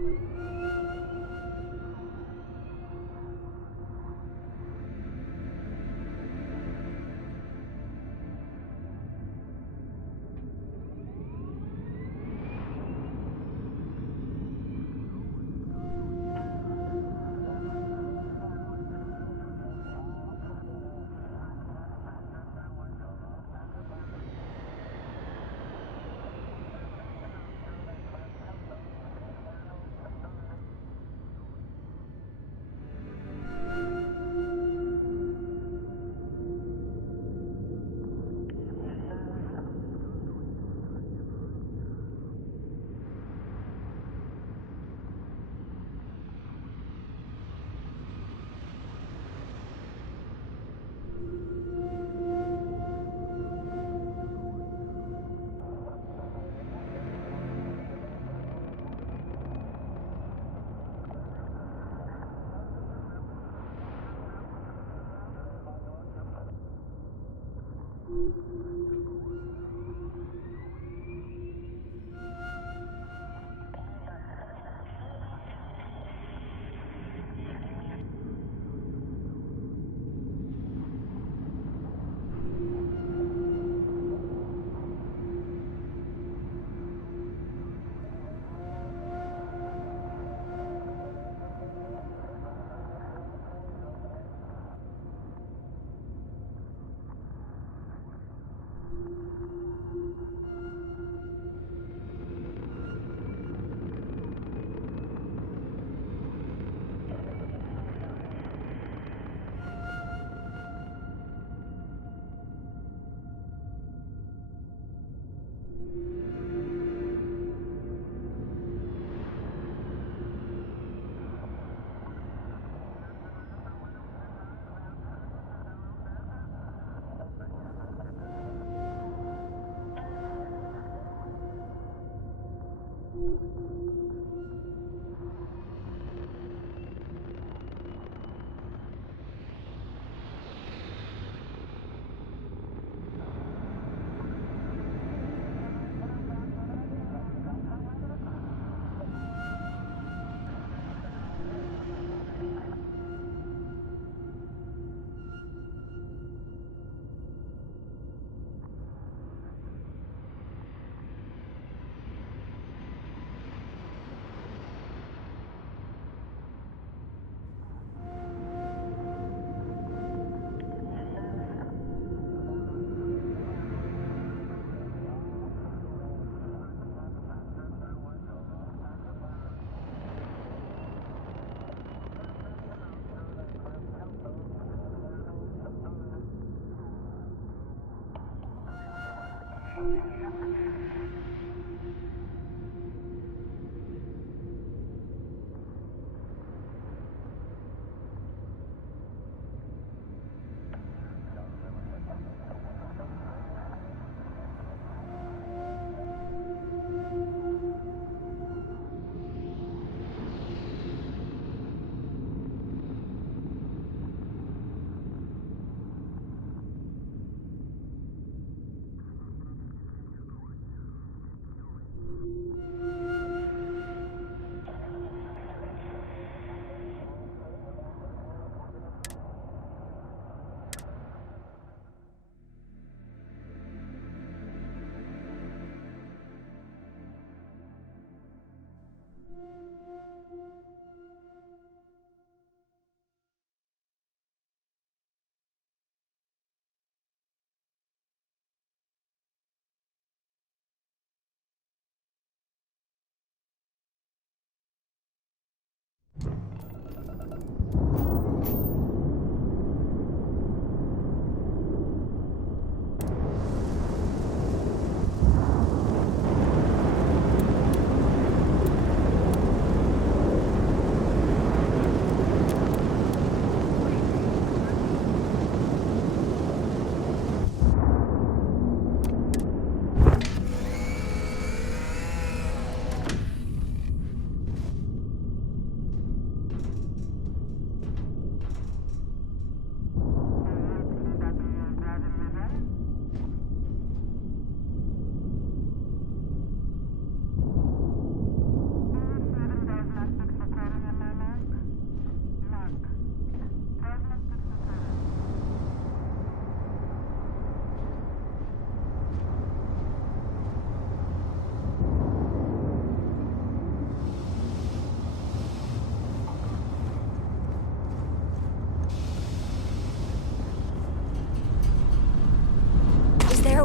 you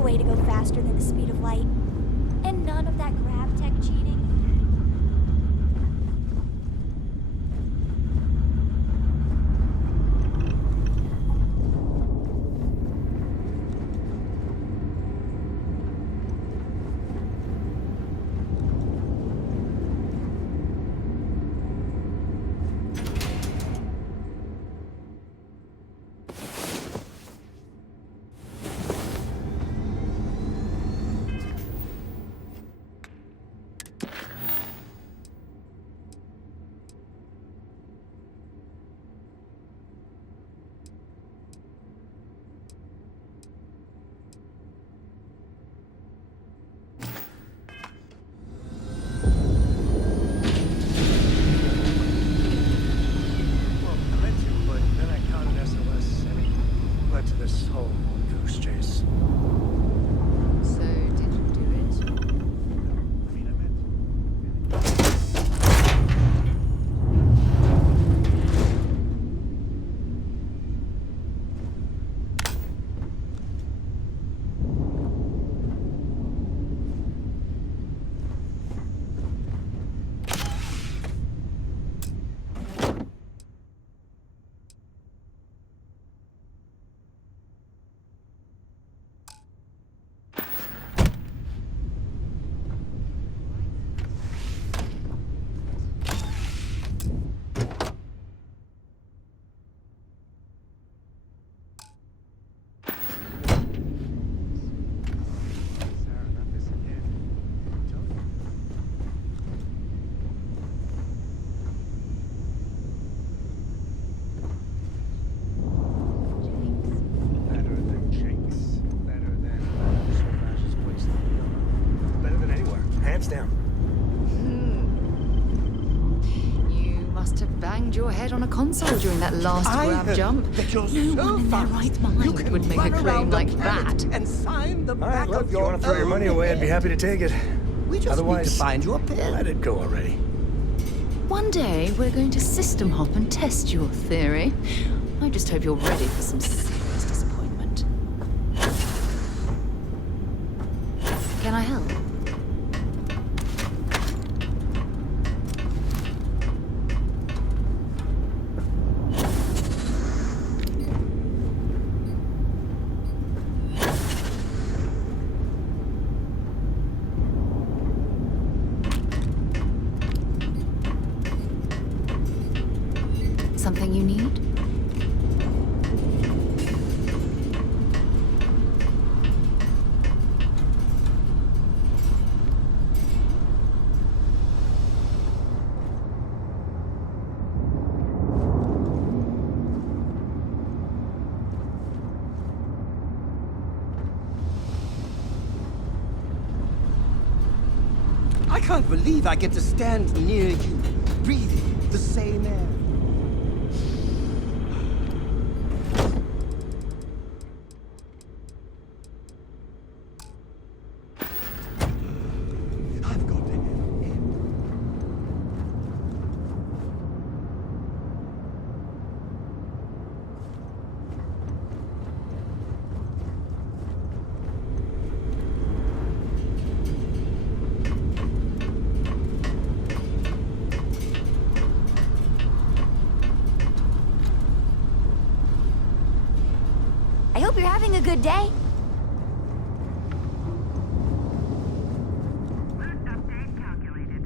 way to go faster than the speed of light. And none of that grab tech cheating. Your head on a console during that last grab jump. No one in their right mind would make a claim like that. And sign the All right, look, if you want to throw your money away, I'd be happy to take it. We just Otherwise, need to find your pen. Let it go already. One day, we're going to system hop and test your theory. I just hope you're ready for some serious disappointment. Can I help? Something you need? I can't believe I get to stand near you, breathing the same air. I've got an end. I hope you're having a good day. Update calculated.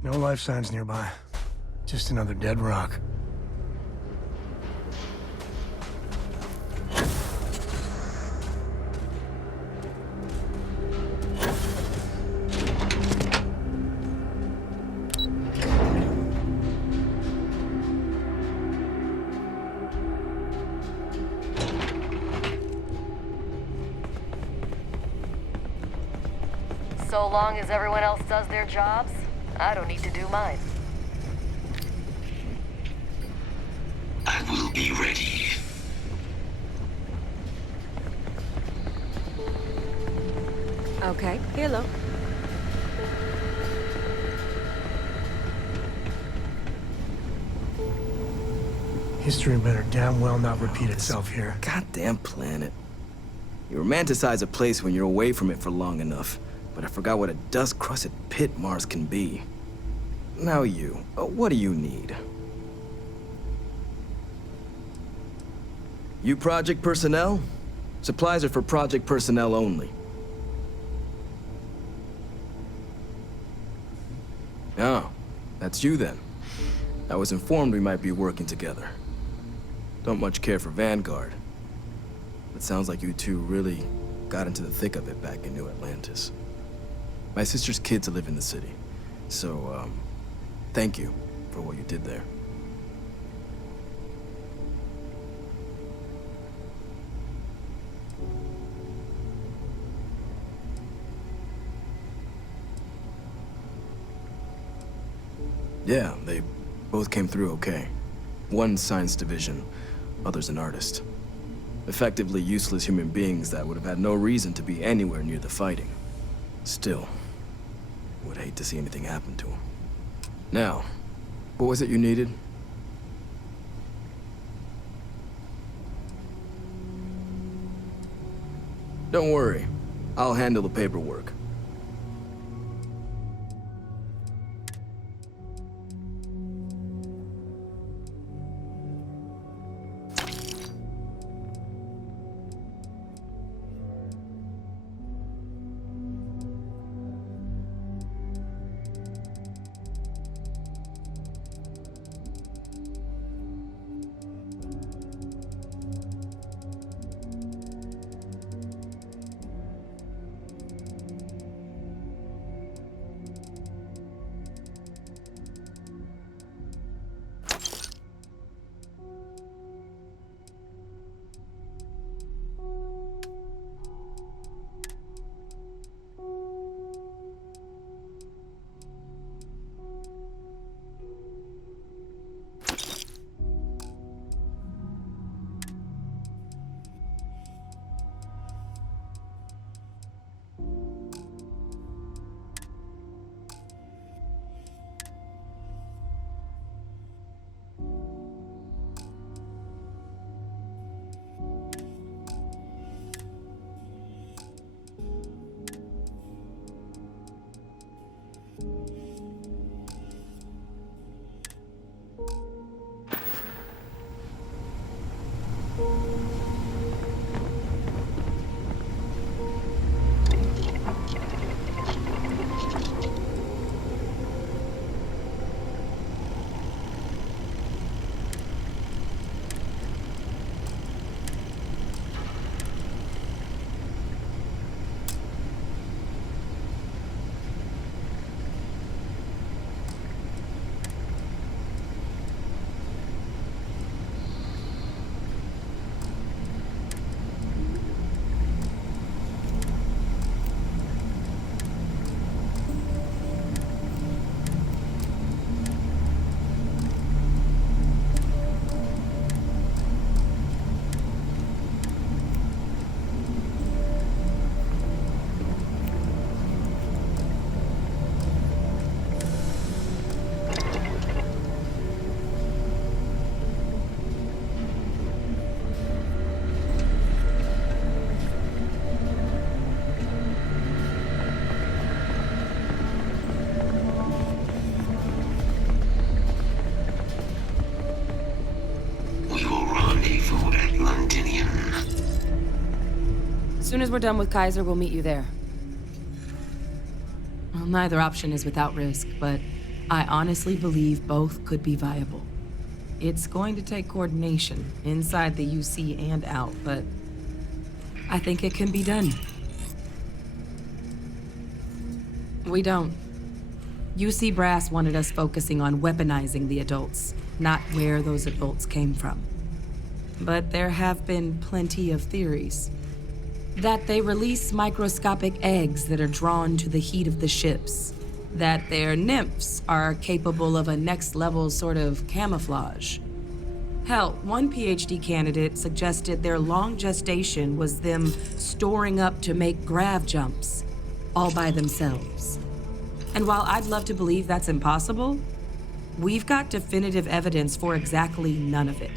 No life signs nearby. Just another dead rock. So long as everyone else does their jobs, I don't need to do mine. I will be ready. Okay, hello. History better damn well not repeat itself here. Goddamn planet. You romanticize a place when you're away from it for long enough, but I forgot what a dust-crusted pit Mars can be. Now you, what do you need? You project personnel? Supplies are for project personnel only. Oh, that's you then. I was informed we might be working together. Don't much care for Vanguard. It sounds like you two really got into the thick of it back in New Atlantis. My sister's kids live in the city, so, thank you for what you did there. Yeah, they both came through okay. One science division, other's an artist. Effectively useless human beings that would have had no reason to be anywhere near the fighting. Still, would hate to see anything happen to them. Now, what was it you needed? Don't worry, I'll handle the paperwork. As soon as we're done with Kaiser, we'll meet you there. Well, neither option is without risk, but I honestly believe both could be viable. It's going to take coordination inside the UC and out, but I think it can be done. We don't. UC Brass wanted us focusing on weaponizing the adults, not where those adults came from. But there have been plenty of theories. That they release microscopic eggs that are drawn to the heat of the ships. That their nymphs are capable of a next-level sort of camouflage. Hell, one PhD candidate suggested their long gestation was them storing up to make grav jumps, all by themselves. And while I'd love to believe that's impossible, we've got definitive evidence for exactly none of it.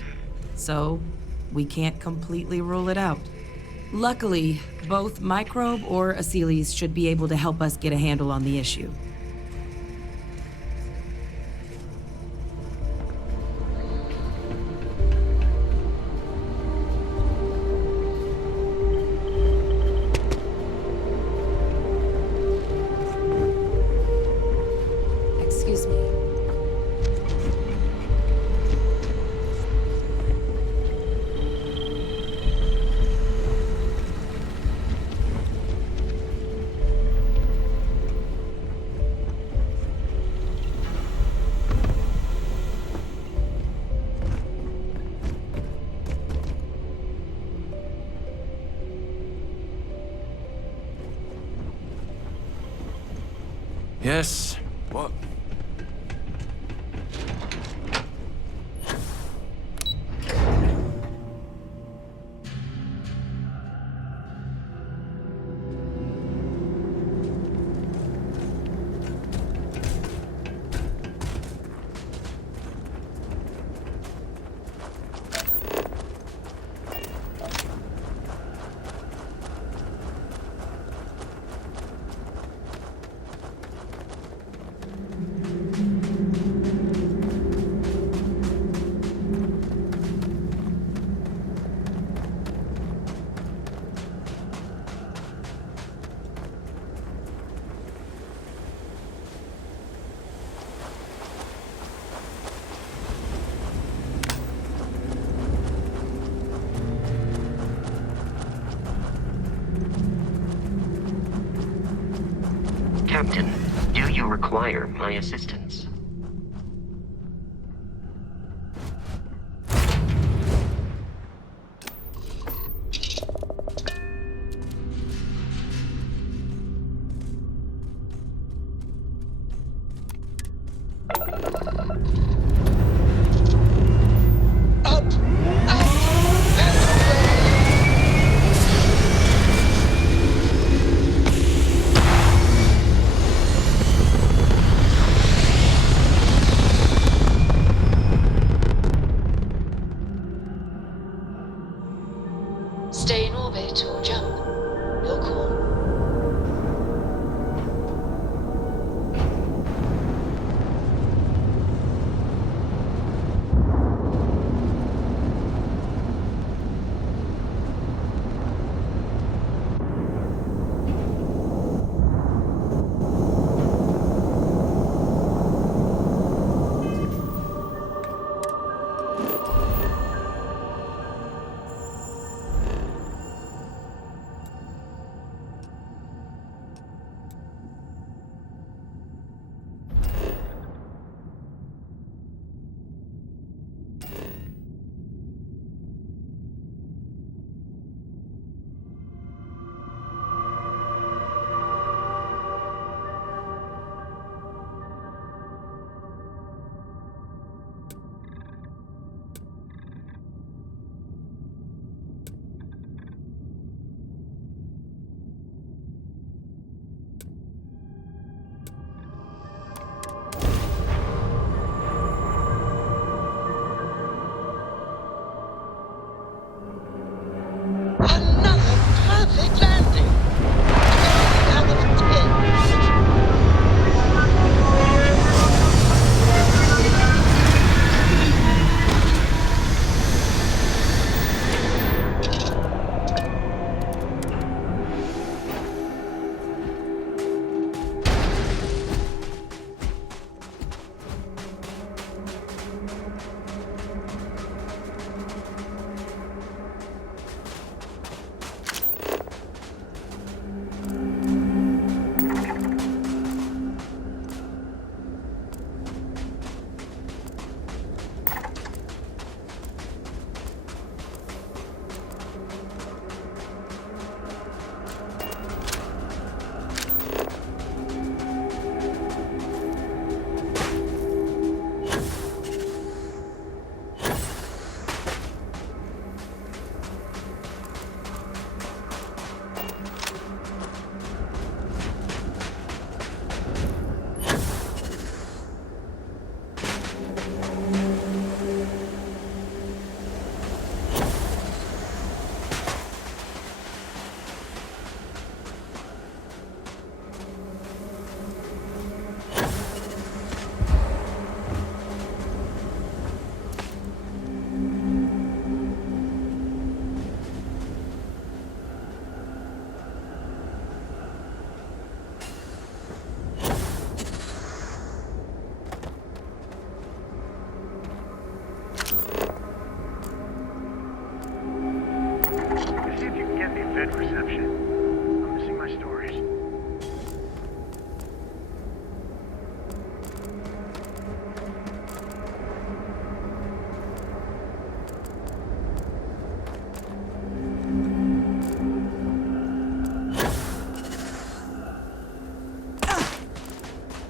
So, we can't completely rule it out. Luckily, both Microbe or Aciles should be able to help us get a handle on the issue. Excuse me. Yes. What? Captain, do you require my assistance?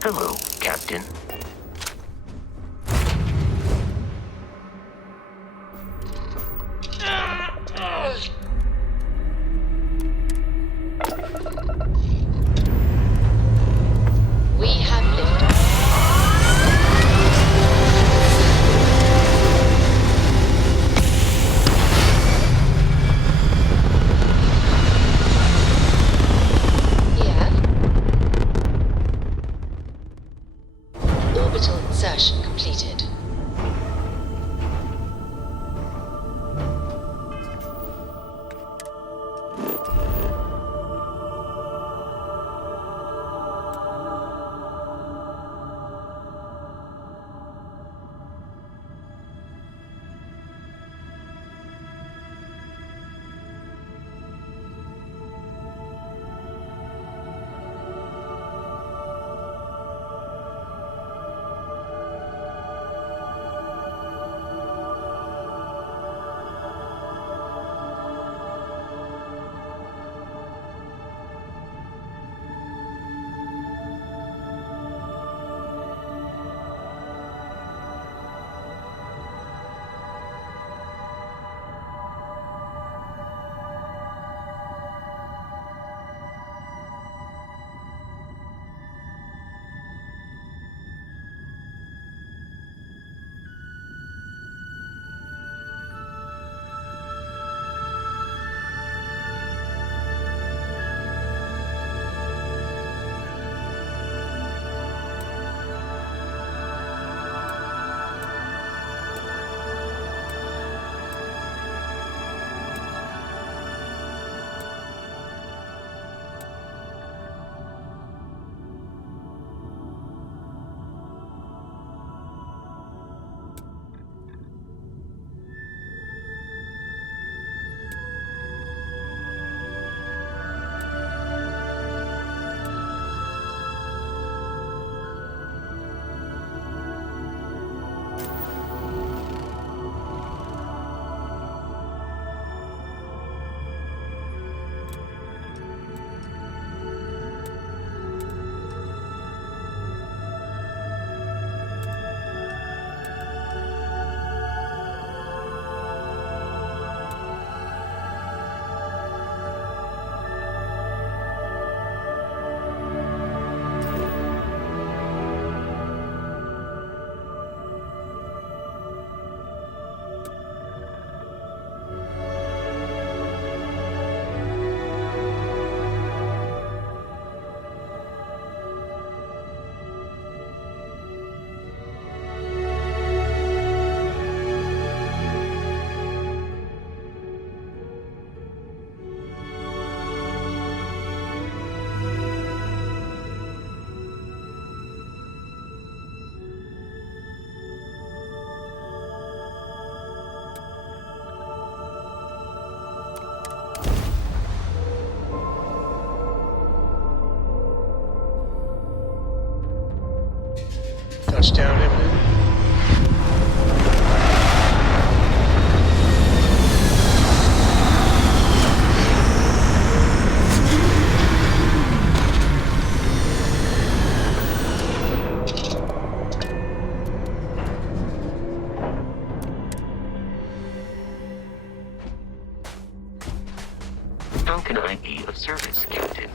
Hello, Captain. We have liftoff. Orbital insertion completed. Touchdown imminent. How can I be of service, Captain?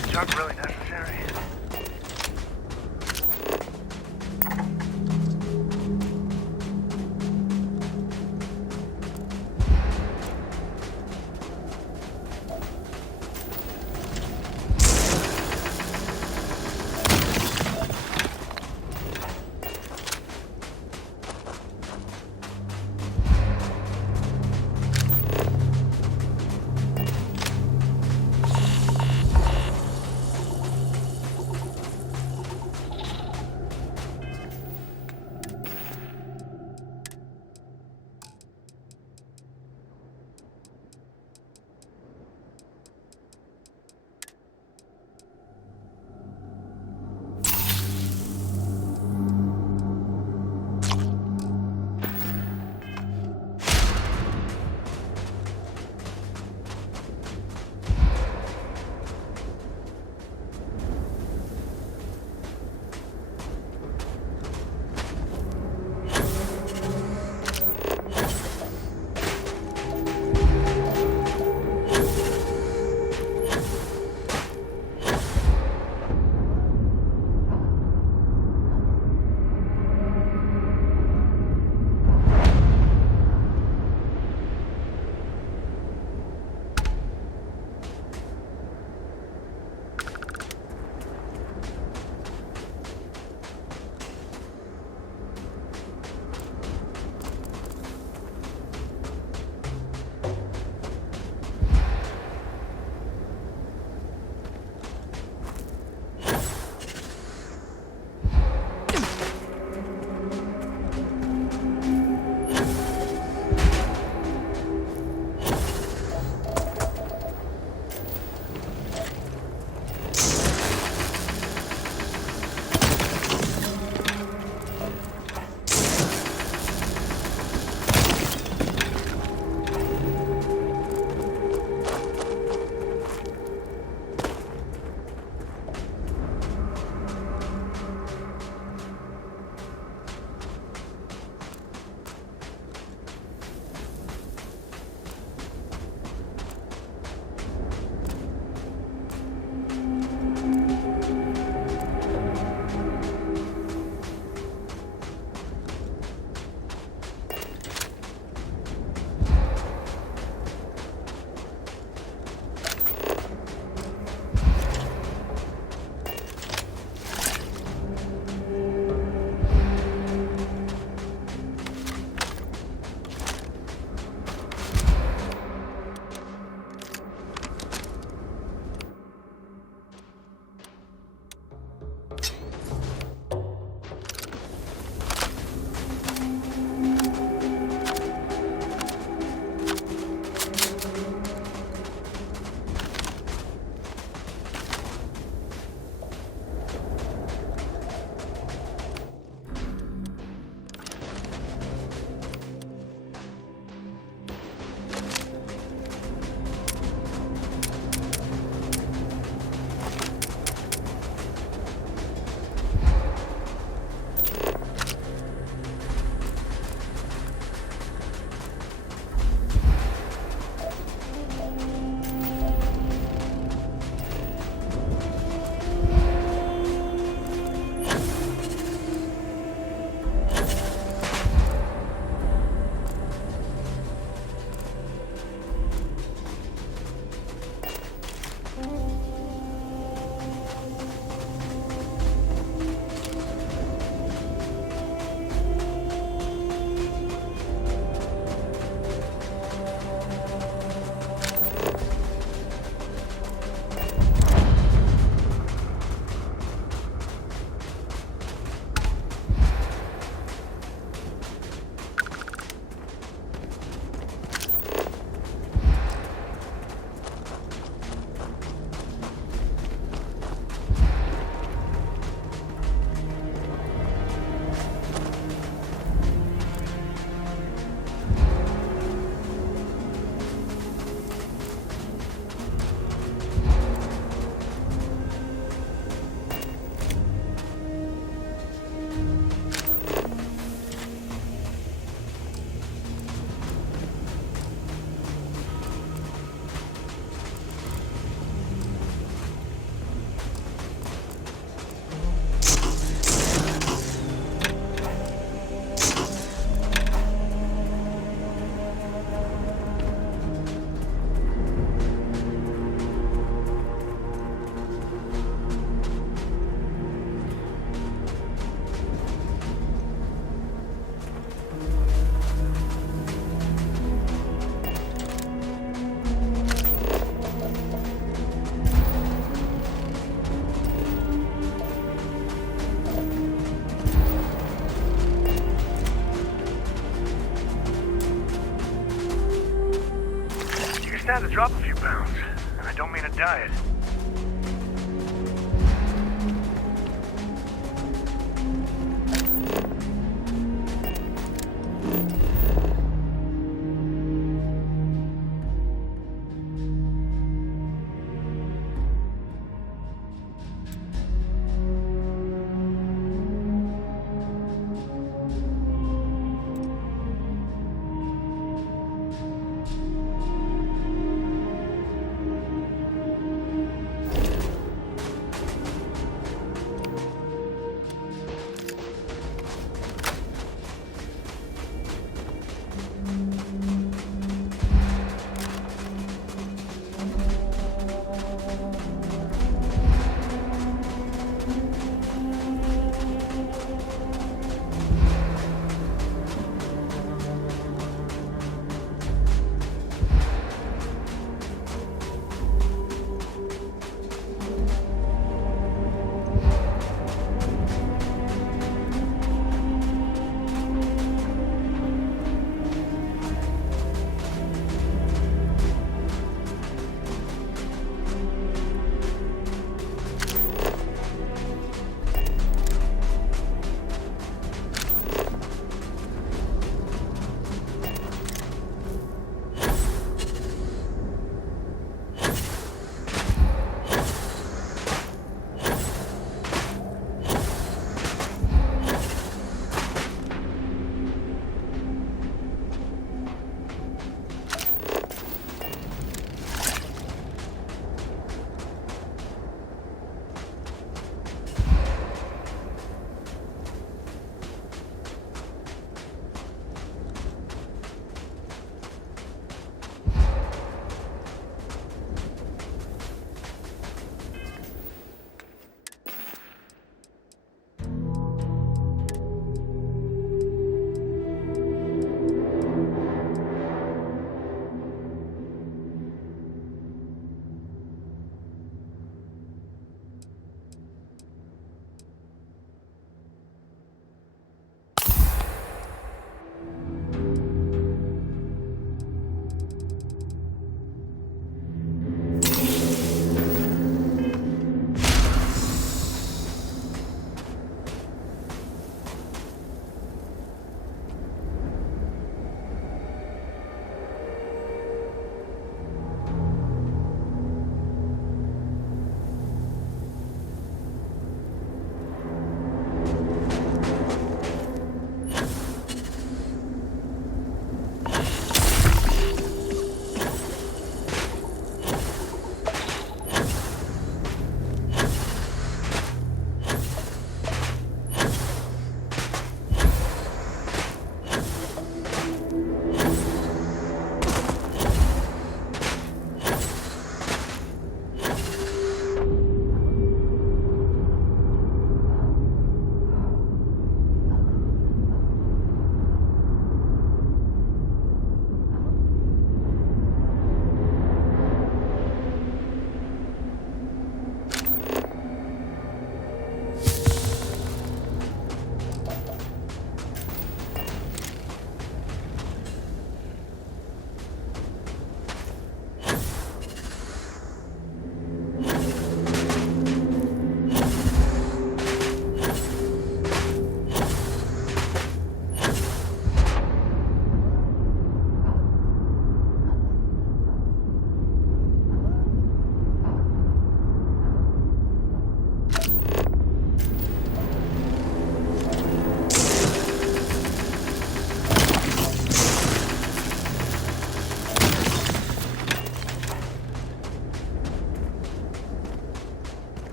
that junk really necessary? had to drop a few pounds, and I don't mean a diet.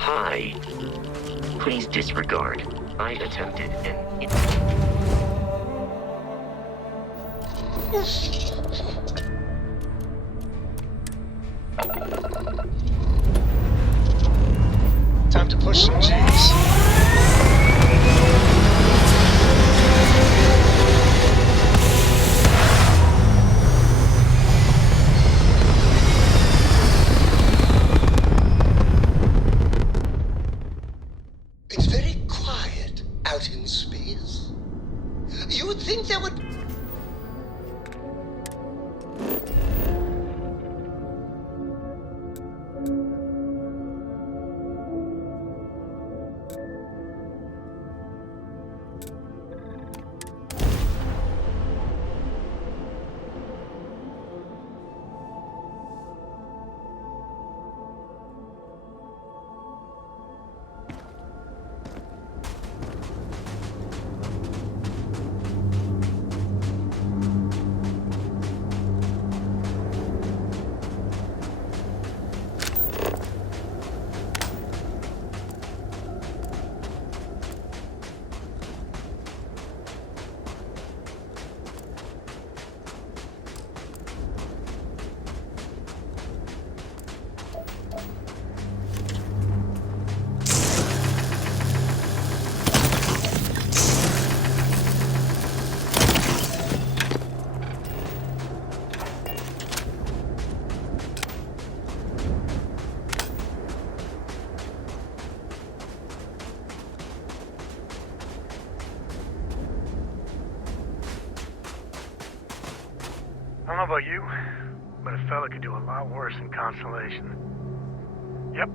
Hi. Please disregard. I attempted an... Time to push some G's. It's very quiet out in space. You would think there would... I don't know about you, but a fella could do a lot worse than Constellation. Yep.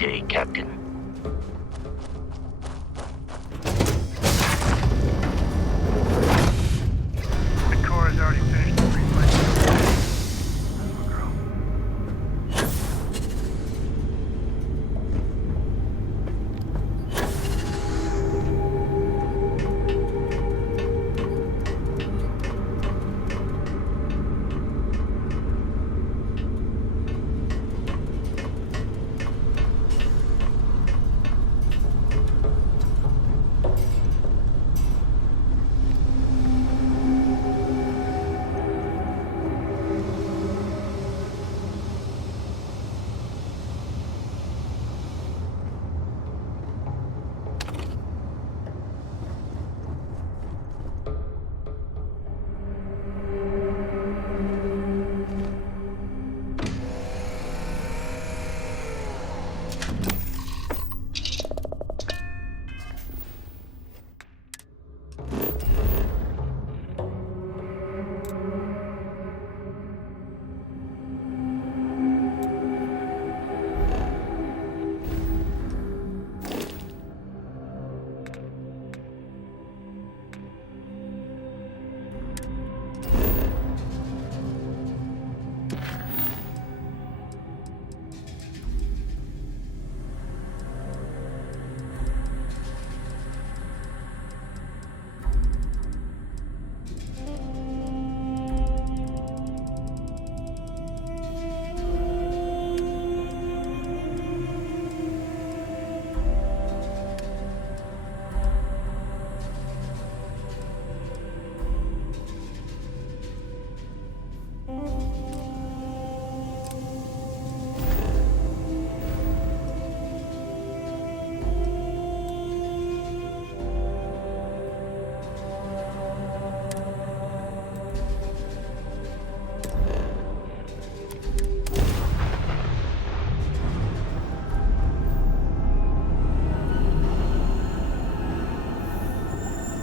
day, Captain. The Corps has already finished the replacement. Girl.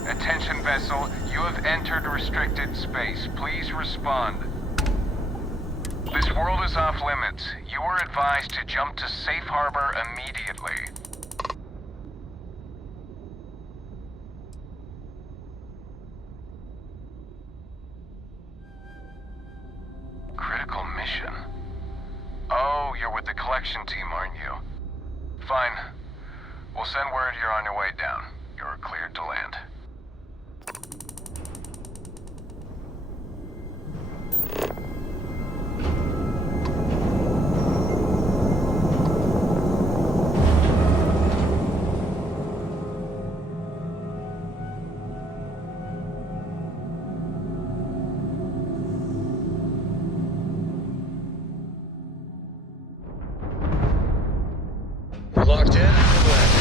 Attention vessel, you have entered restricted space. Please respond. This world is off limits. You are advised to jump to safe harbor immediately. Critical mission? Oh, you're with the collection team, aren't you? Fine. We'll send word you're on your way down. You're cleared to land. We're locked in. We're landing.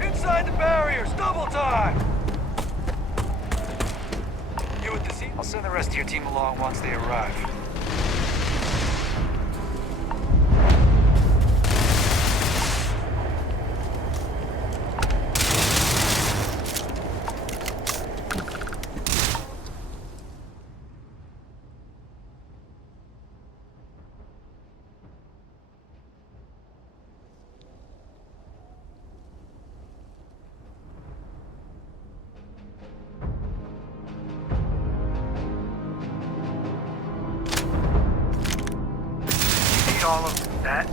Inside the barriers, double time! You with the seat? I'll send the rest of your team along once they arrive. all of that?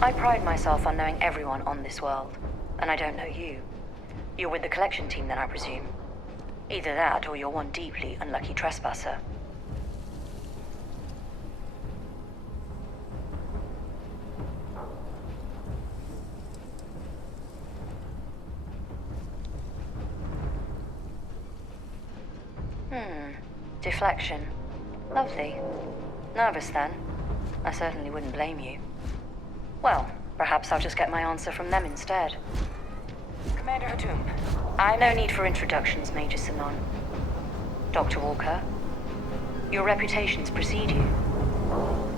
I pride myself on knowing everyone on this world, and I don't know you. You're with the collection team then, I presume. Either that, or you're one deeply unlucky trespasser. Deflection. Lovely. Nervous then? I certainly wouldn't blame you. Well, perhaps I'll just get my answer from them instead. Commander Hatum. No need for introductions, Major Sinon. Dr. Walker, your reputations precede you.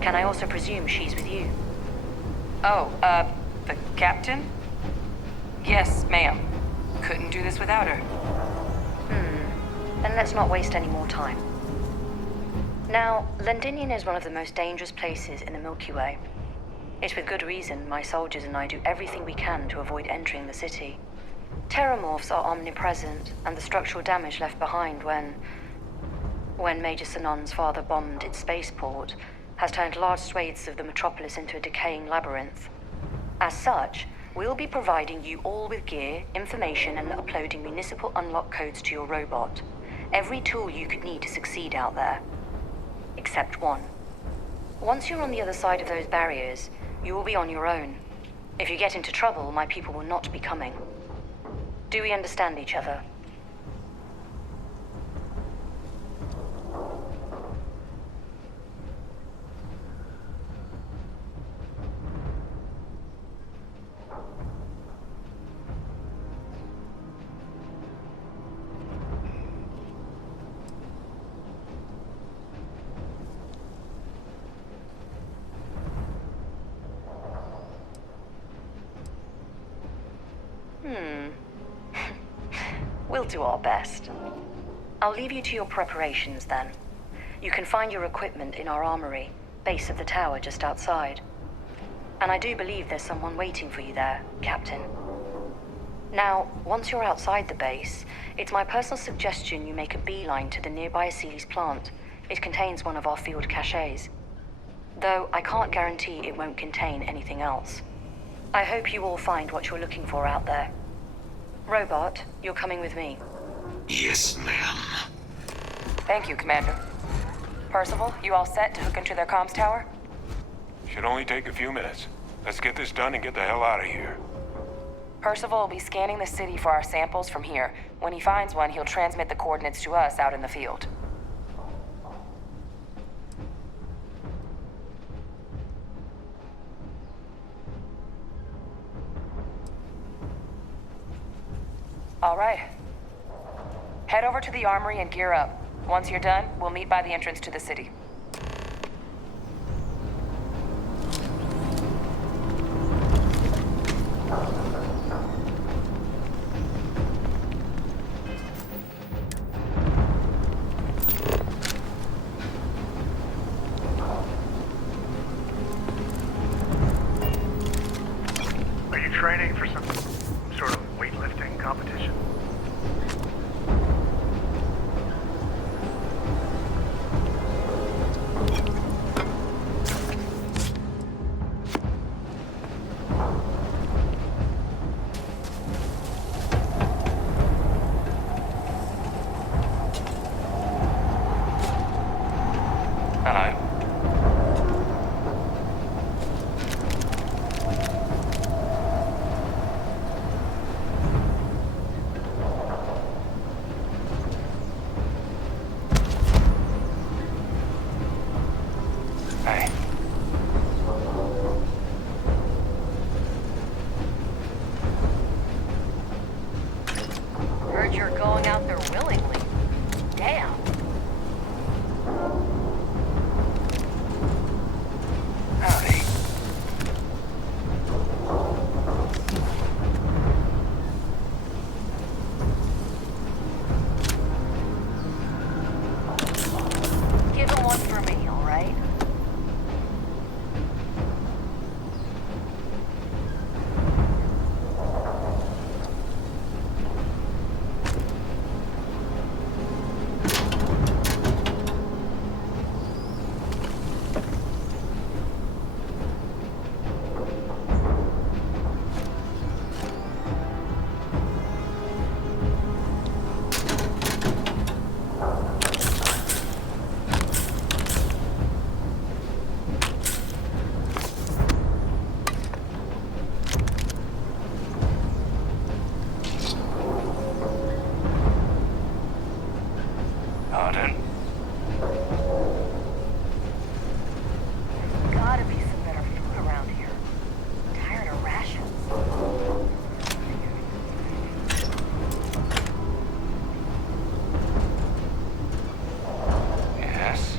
Can I also presume she's with you? Oh, the captain? Yes, ma'am. Couldn't do this without her. Then let's not waste any more time. Now, Londinium is one of the most dangerous places in the Milky Way. It's with good reason my soldiers and I do everything we can to avoid entering the city. Terramorphs are omnipresent, and the structural damage left behind when Major Sinon's father bombed its spaceport has turned large swathes of the metropolis into a decaying labyrinth. As such, we'll be providing you all with gear, information, and uploading municipal unlock codes to your robot. Every tool you could need to succeed out there. Except one. Once you're on the other side of those barriers, you will be on your own. If you get into trouble, my people will not be coming. Do we understand each other? We'll do our best. I'll leave you to your preparations then. You can find your equipment in our armory, base of the tower just outside. And I do believe there's someone waiting for you there, Captain. Now, once you're outside the base, it's my personal suggestion you make a beeline to the nearby Aceles plant. It contains one of our field caches. Though I can't guarantee it won't contain anything else. I hope you all find what you're looking for out there. Robot, you're coming with me. Yes, ma'am. Thank you, Commander. Percival, you all set to hook into their comms tower? Should only take a few minutes. Let's get this done and get the hell out of here. Percival will be scanning the city for our samples from here. When he finds one, he'll transmit the coordinates to us out in the field. All right. Head over to the armory and gear up. Once you're done, we'll meet by the entrance to the city. Are you training for some sort of weightlifting competition? Hello. Hey. Heard you're going out there willingly. Damn. Howdy. Give him one for me, all right? Pardon? Gotta be some better food around here. Tired of rations. Yes?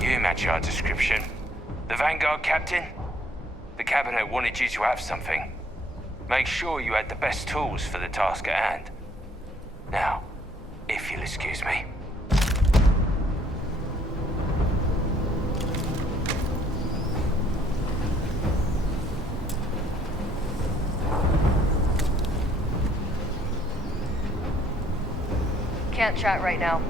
You match our description. The Vanguard captain? The cabinet wanted you to have something. Make sure you had the best tools for the task at hand. Now, if you'll excuse me. Can't chat right now.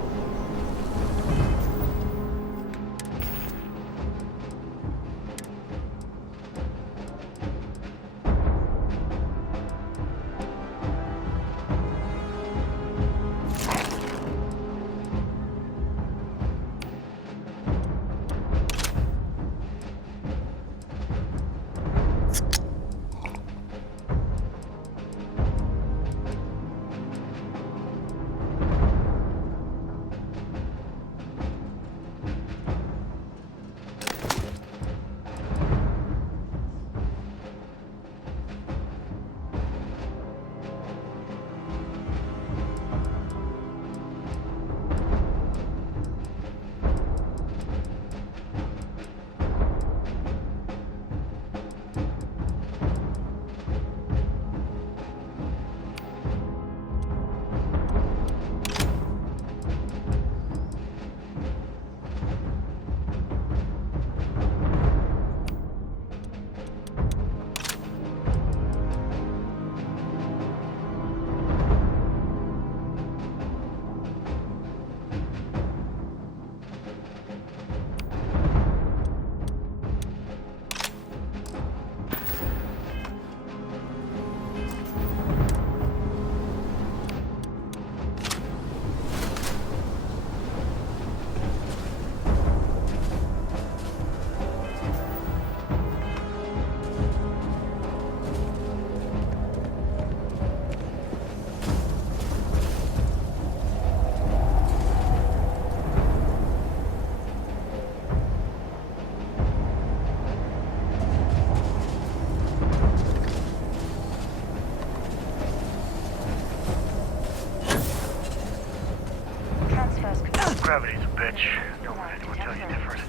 bitch. Don't let anyone tell you different.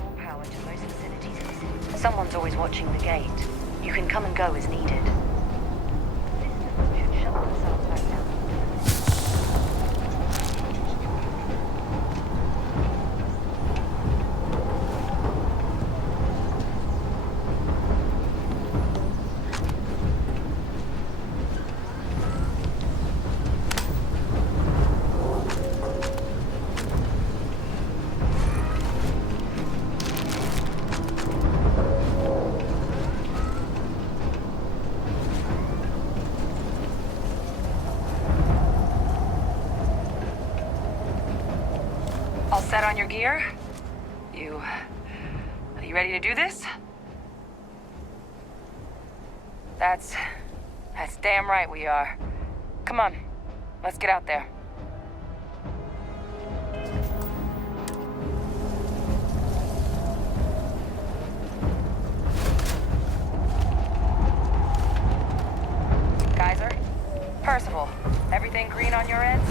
More power to most facilities in the city. Someone's always watching the gate. You can come and go as needed. Systems should shut themselves back down. All set on your gear? Are you ready to do this? That's damn right we are. Come on, let's get out there. Geyser? Percival, everything green on your end?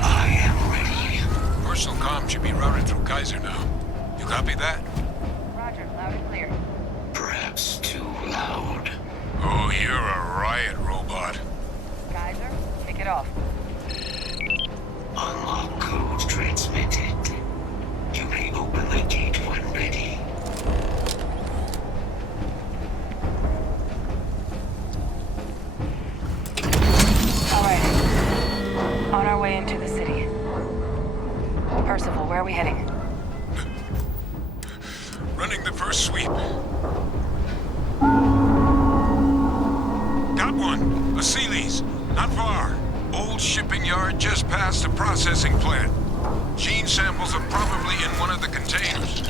I am ready. Personal comm should be routed through Kaiser now. You copy that? Roger, loud and clear. Perhaps too loud. Oh, you're a riot robot. Geyser, kick it off. Unlock code transmitted. You may open the gate when ready. All right. On our way into the city. Percival, where are we heading? Running the first sweep. Got one. A Sealy's. Not far. Old shipping yard just past the processing plant. Gene samples are probably in one of the containers.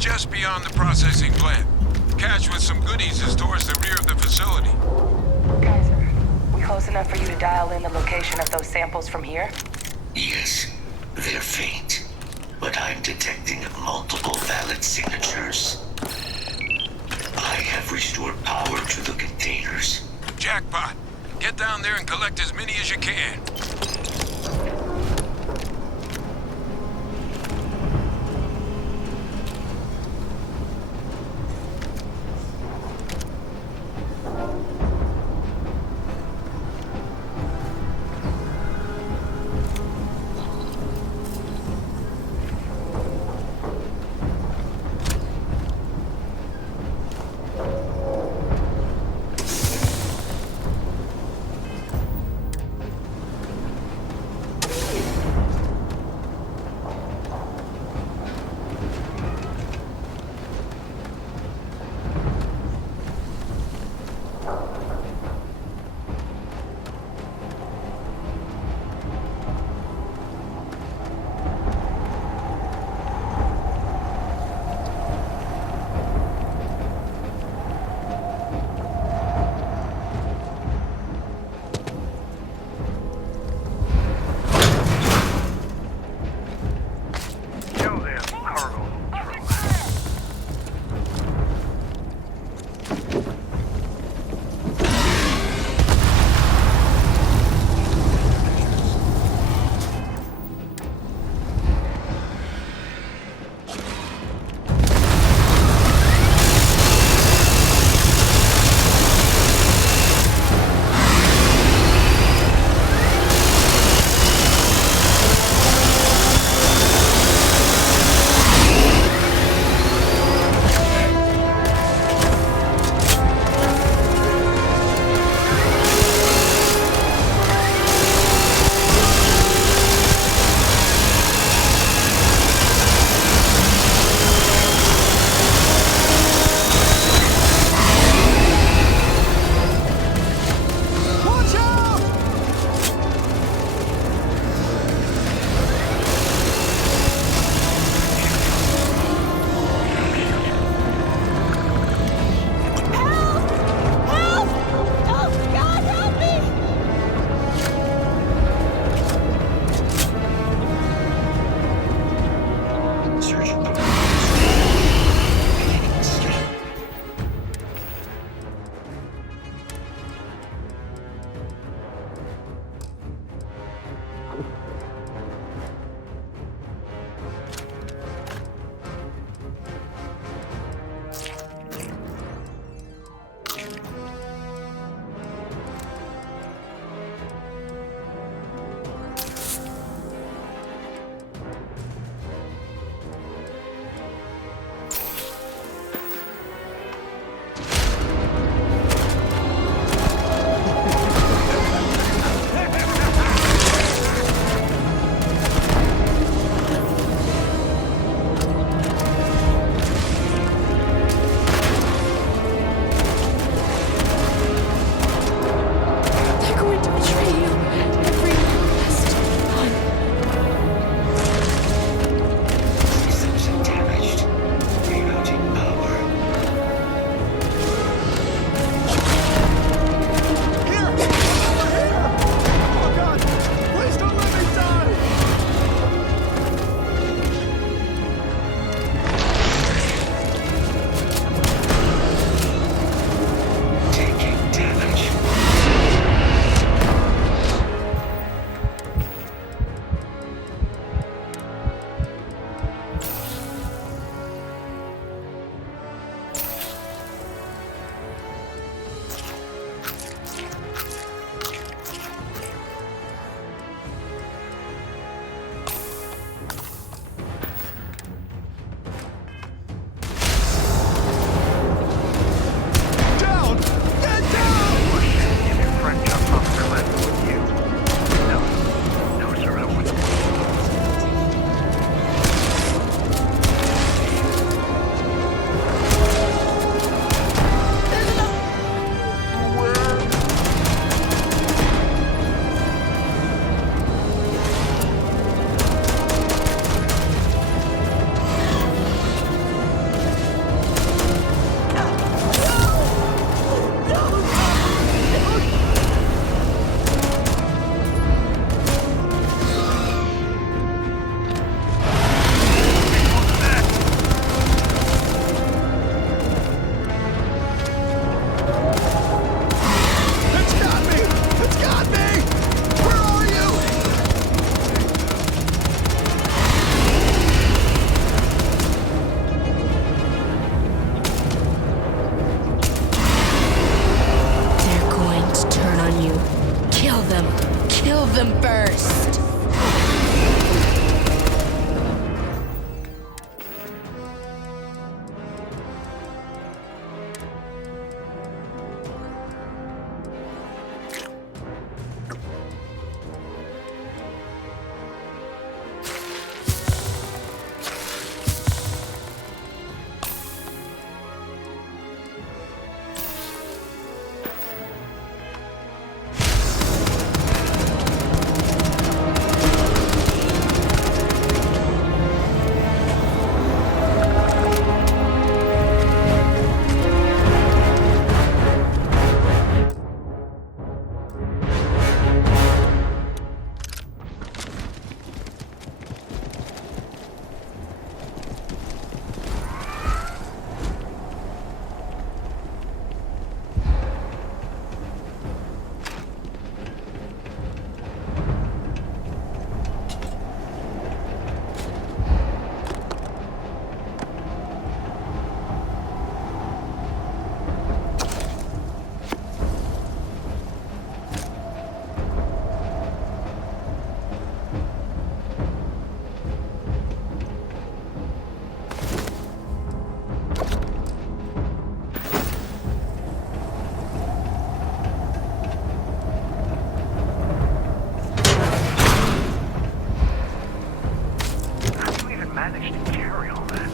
Just beyond the processing plant. Cache with some goodies is towards the rear of the facility. Kaiser, we close enough for you to dial in the location of those samples from here? Yes, they're faint, but I'm detecting multiple valid signatures. I have restored power to the containers. Jackpot! Get down there and collect as many as you can. managed to carry all that?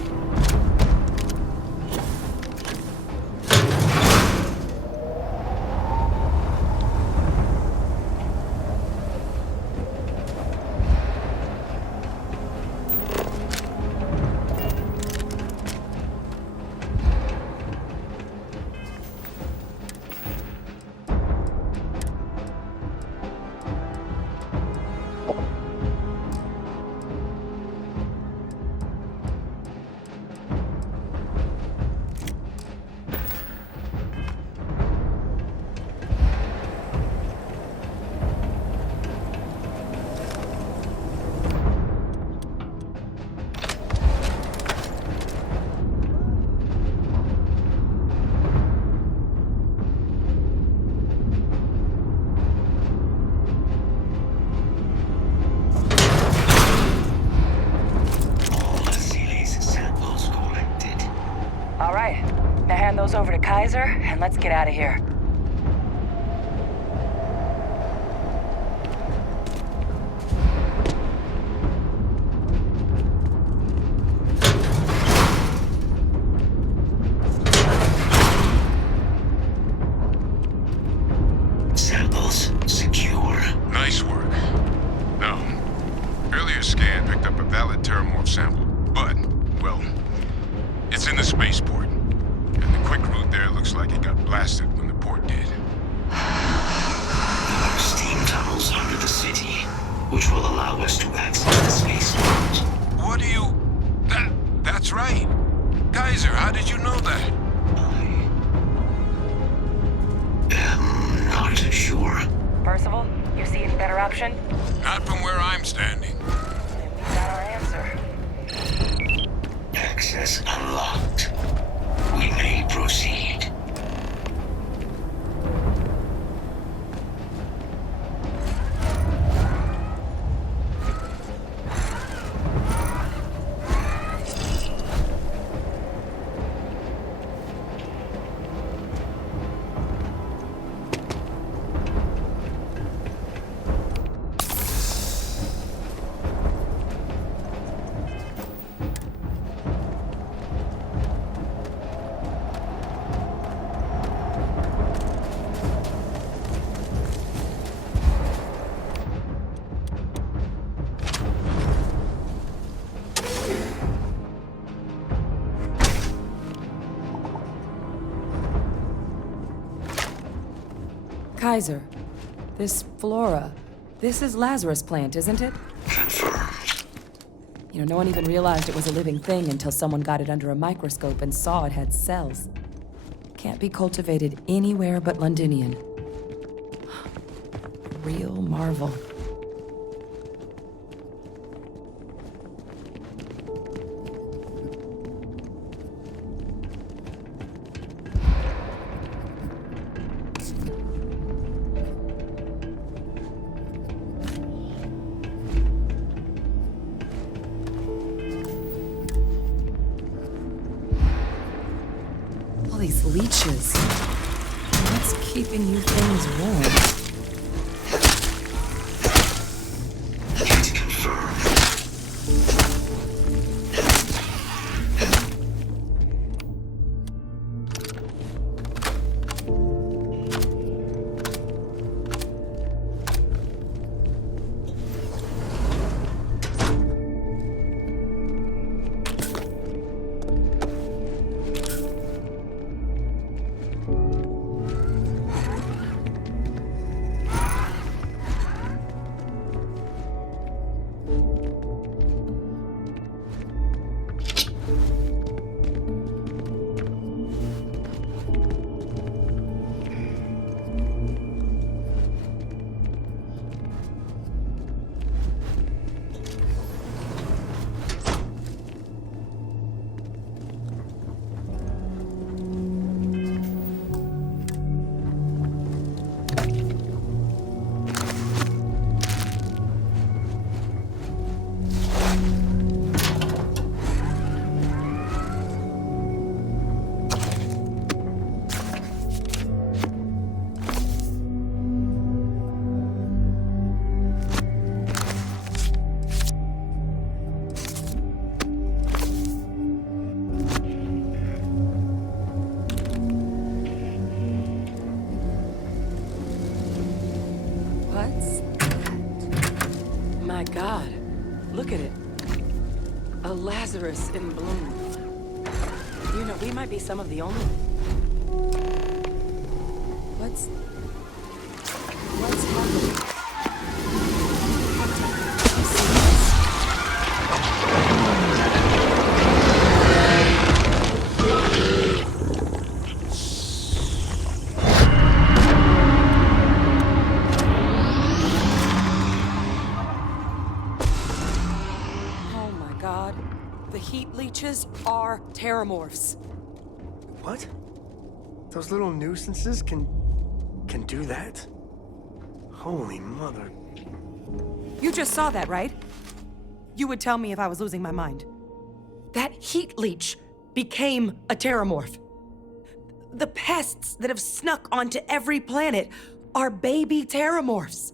Now hand those over to Kaiser, and let's get out of here. Samples secure. Nice work. No. Earlier scan picked up a valid terramorph sample, but, well, it's in the spaceport. And the quick route there looks like it got blasted when the port did. There are steam tunnels under the city, which will allow us to access the spaceport. What do you... That's right. Kaiser, how did you know that? I'm not sure. Percival, you see any better option? Not from where I'm standing. Then we got our answer. Access unlocked. We may proceed. Kaiser, this flora, this is Lazarus plant, isn't it? Confirmed. You know, no one even realized it was a living thing until someone got it under a microscope and saw it had cells. Can't be cultivated anywhere but Londinian. Real marvel. All these leeches. What's keeping you things warm? It's confirmed. God. Look at it. A Lazarus in bloom. You know, we might be some of the only... What's happening? Oh my God. The heat leeches are terramorphs. What? Those little nuisances can do that? Holy mother. You just saw that, right? You would tell me if I was losing my mind. That heat leech became a terramorph. The pests that have snuck onto every planet are baby terramorphs.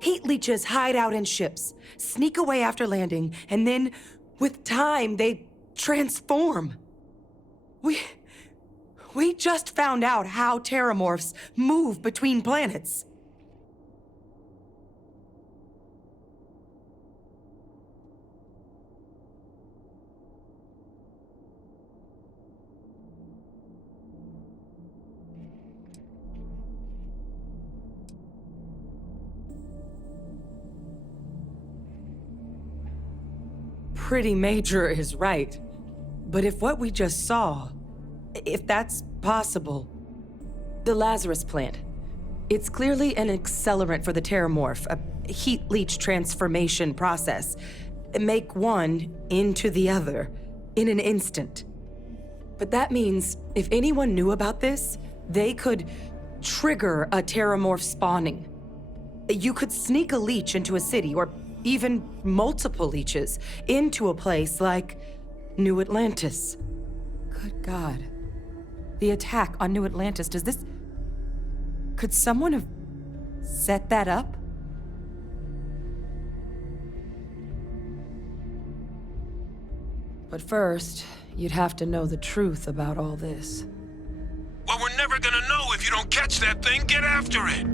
Heat leeches hide out in ships, sneak away after landing, and then, with time, they transform. We just found out how terramorphs move between planets. Pretty major is right. But if what we just saw, if that's possible, the Lazarus plant, it's clearly an accelerant for the terramorph, a heat leech transformation process. Make one into the other in an instant. But that means if anyone knew about this, they could trigger a terramorph spawning. You could sneak a leech into a city, or even multiple leeches, into a place like New Atlantis. Good God. The attack on New Atlantis, could someone have set that up? But first, you'd have to know the truth about all this. Well, we're never gonna know if you don't catch that thing. Get after it.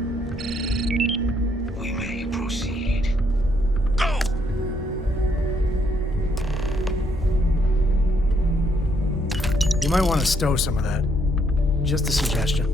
We may proceed. Go! You might want to stow some of that. Just a suggestion.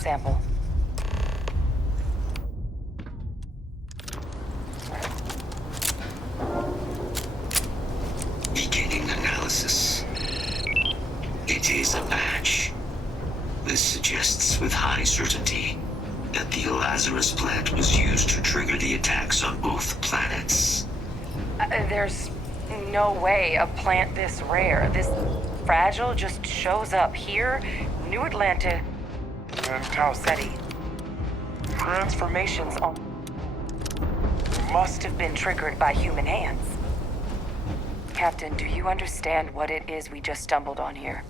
Sample. Beginning analysis. It is a match. This suggests with high certainty that the Lazarus plant was used to trigger the attacks on both planets. There's no way a plant this rare, this fragile, just shows up here, New Atlanta and Tau Ceti. Transformations must have been triggered by human hands. Captain, do you understand what it is we just stumbled on here?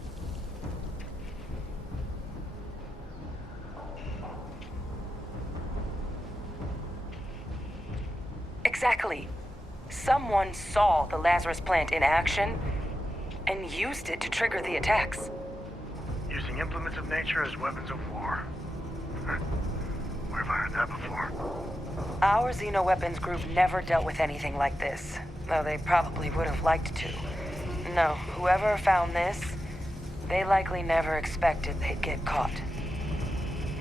Exactly. Someone saw the Lazarus plant in action and used it to trigger the attacks. Using implements of nature as weapons of war. Where have I heard that before? Our Xenoweapons group never dealt with anything like this, though they probably would have liked to. No, whoever found this, they likely never expected they'd get caught.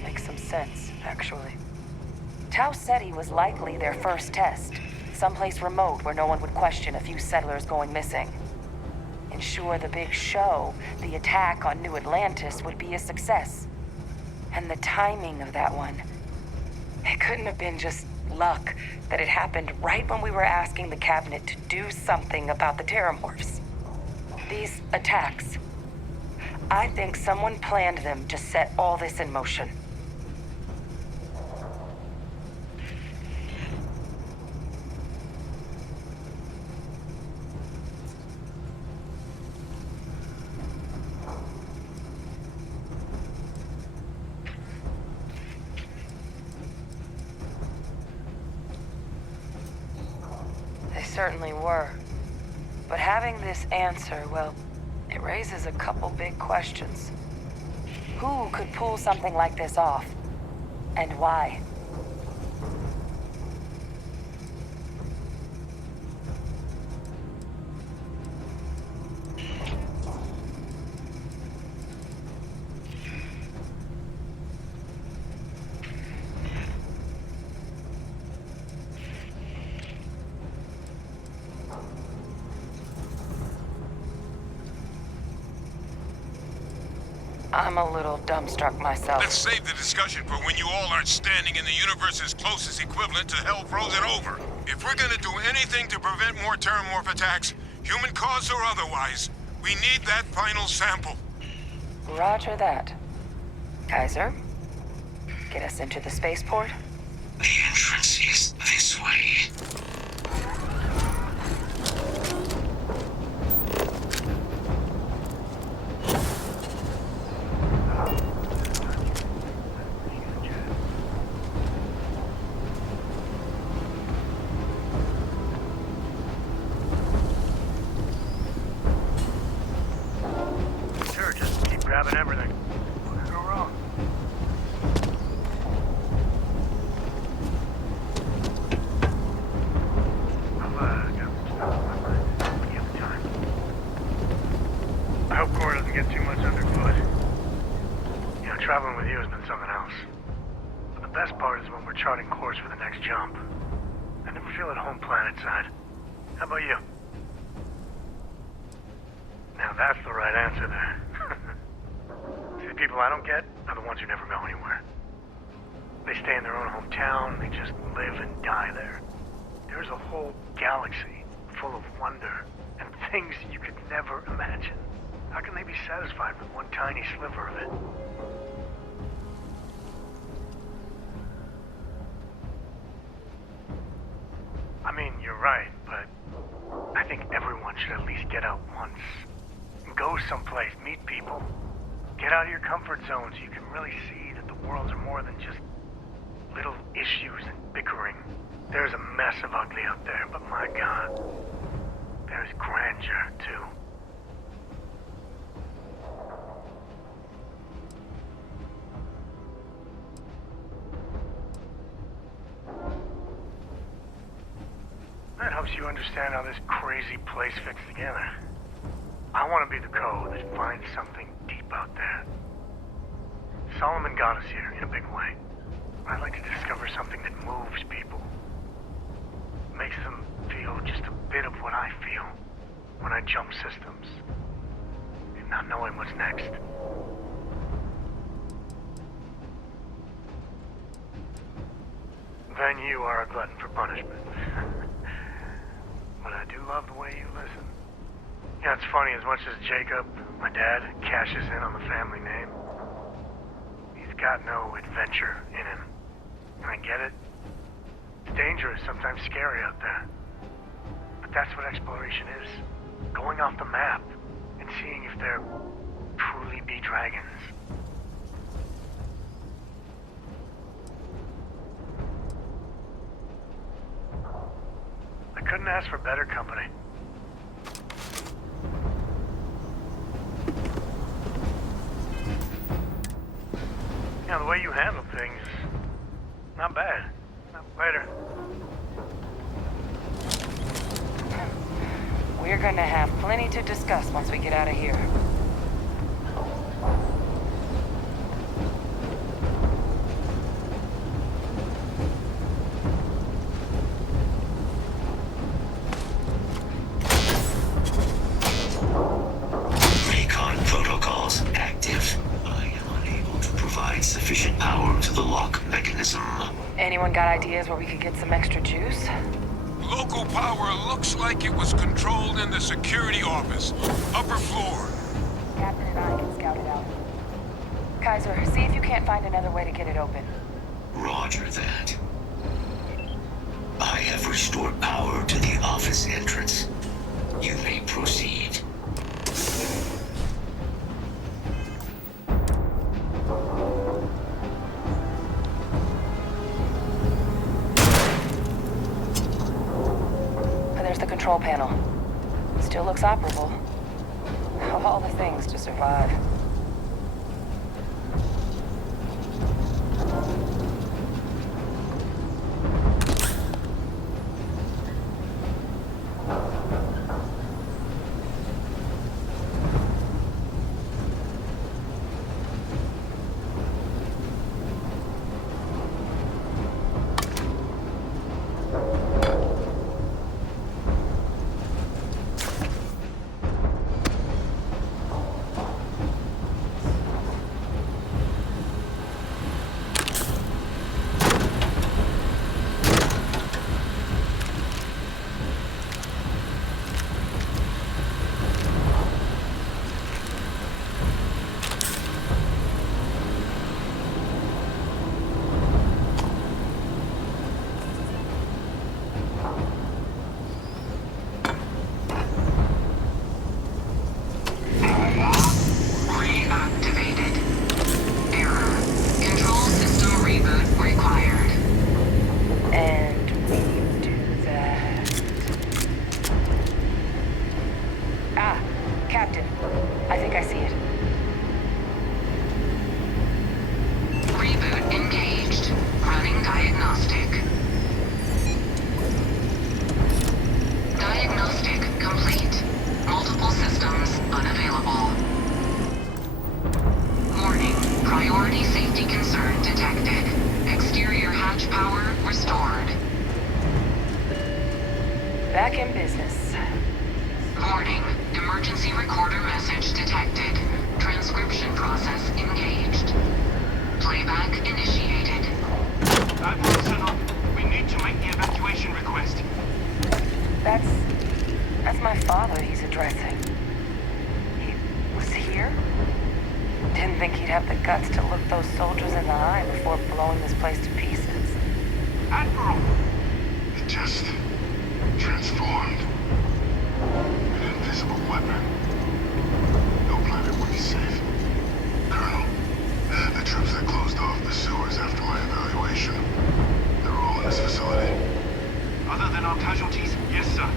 Makes some sense, actually. Tau Ceti was likely their first test, someplace remote where no one would question a few settlers going missing. Ensure the big show, the attack on New Atlantis, would be a success. And the timing of that one, it couldn't have been just luck that it happened right when we were asking the cabinet to do something about the Terramorphs. These attacks, I think someone planned them to set all this in motion. Certainly were. But having this answer, well, it raises a couple big questions. Who could pull something like this off? And why? I'm a little dumbstruck myself. Let's save the discussion for when you all aren't standing in the universe's closest equivalent to hell frozen over. If we're gonna do anything to prevent more Terramorph attacks, human cause or otherwise, we need that final sample. Roger that. Kaiser, get us into the spaceport? The entrance is this way. Grabbing everything. What could go wrong? I've got some stuff on my mind when you have the time. I hope Core doesn't get too much underfoot. You know, traveling with you has been something else. But the best part is when we're charting course for the next jump. I never feel at home planetside. How about you? Now that's the right answer there. See, the people I don't get are the ones who never go anywhere. They stay in their own hometown, they just live and die there. There's a whole galaxy full of wonder and things you could never imagine. How can they be satisfied with one tiny sliver of it? I mean, you're right, but I think everyone should at least get out once. Go someplace, meet people. Get out of your comfort zone so you can really see that the worlds are more than just little issues and bickering. There's a mess of ugly out there, but my God, there's grandeur, too. That helps you understand how this crazy place fits together. I want to be the code that finds something deep out there. Solomon got us here in a big way. I'd like to discover something that moves people. Makes them feel just a bit of what I feel when I jump systems. And not knowing what's next. Then you are a glutton for punishment. But I do love the way you listen. Yeah, it's funny, as much as Jacob, my dad, cashes in on the family name, got no adventure in him. I get it. It's dangerous, sometimes scary out there. But that's what exploration is. Going off the map and seeing if there truly be dragons. I couldn't ask for better company. You know, the way you handle things, not bad. Later. We're gonna have plenty to discuss once we get out of here. Recon protocols active. I am unable to provide sufficient power to the lock mechanism. Anyone got ideas where we could get some extra juice? Local power looks like it was controlled in the security office. Upper floor. Captain and I can scout it out. Kaiser, see if you can't find another way to get it open. Roger that. I have restored power to the office entrance. You may proceed. There's the control panel. Still looks operable. Of all the things to survive. Back in business. Warning. Emergency recorder message detected. Transcription process engaged. Playback initiated. We need to make the evacuation request. That's my father he's addressing. He was here? Didn't think he'd have the guts to look those soldiers in the eye before blowing this place to pieces. Admiral! It just transformed. An invisible weapon. No planet would be safe. Colonel, the troops that closed off the sewers after my evaluation, they're all in this facility. Other than our casualties, yes, sir.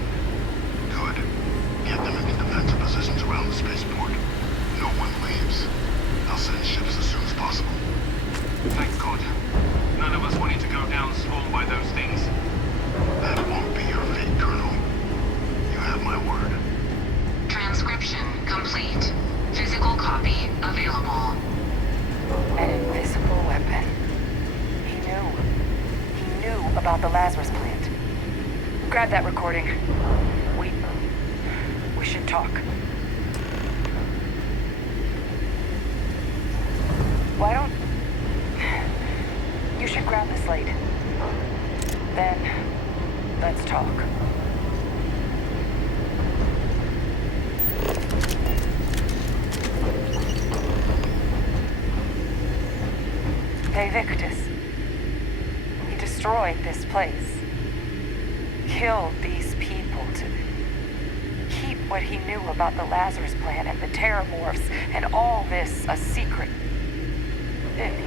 Good. Get them into defensive positions around the spaceport. No one leaves. I'll send ships as soon as possible. Thank God. None of us wanted to go down swarmed by those things. That won't be your fate, Colonel. You have my word. Transcription complete. Physical copy available. An invisible weapon. He knew about the Lazarus plant. Grab that recording. We should talk. Why don't... You should grab the slate. Then, let's talk. Victus. He destroyed this place. Killed these people to keep what he knew about the Lazarus plant and the Terramorphs and all this a secret. Didn't he?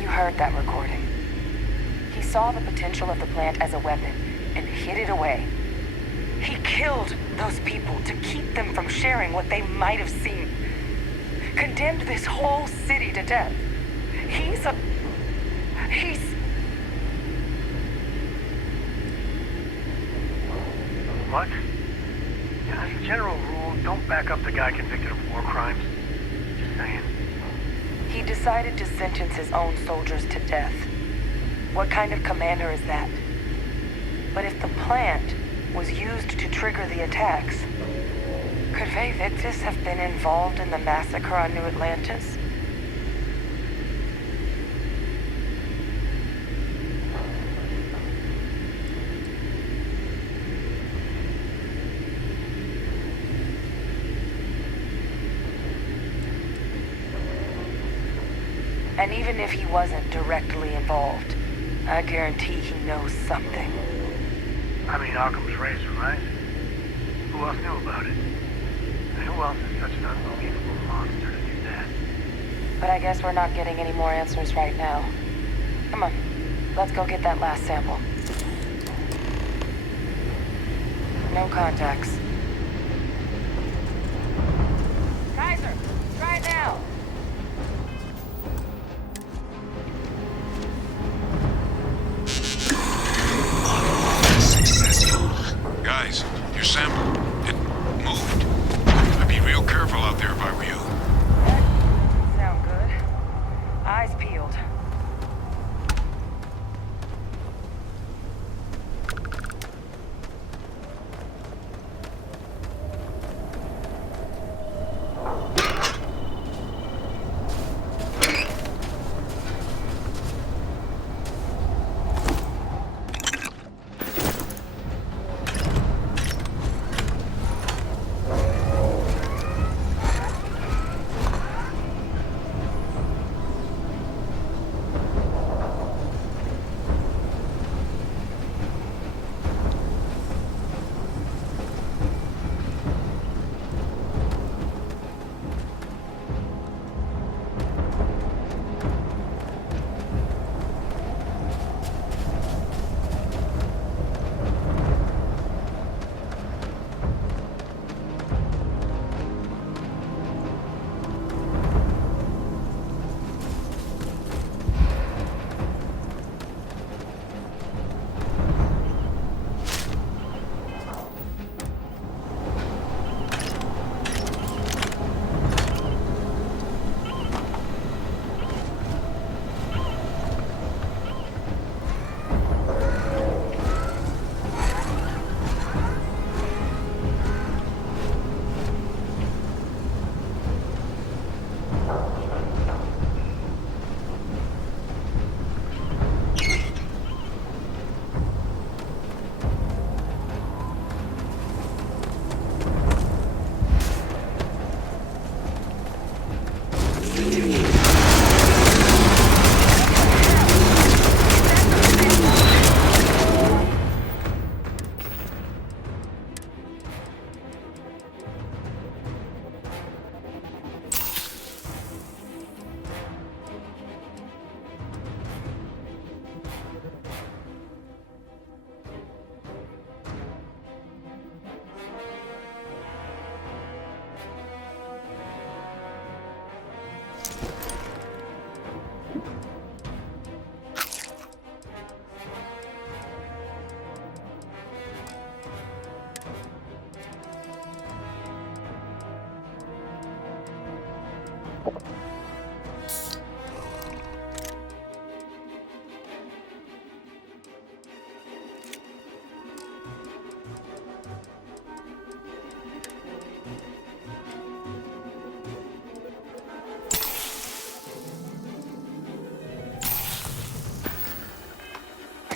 You heard that recording. He saw the potential of the plant as a weapon and hid it away. He killed those people to keep them from sharing what they might have seen. Condemned this whole city to death. He's... What? Yeah, as a general rule, don't back up the guy convicted of war crimes. Just saying. He decided to sentence his own soldiers to death. What kind of commander is that? But if the plant was used to trigger the attacks, could Faye Victus have been involved in the massacre on New Atlantis? And even if he wasn't directly involved, I guarantee he knows something. I mean, Occam's razor, right? Who else knew about it? And who else is such an unbelievable monster to do that? But I guess we're not getting any more answers right now. Come on, let's go get that last sample. No contacts. Kaiser, try it now! Guys, your sample, it moved. I'd be real careful out there if I were you. Sound good. Eyes peeled.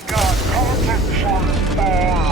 Got contact from all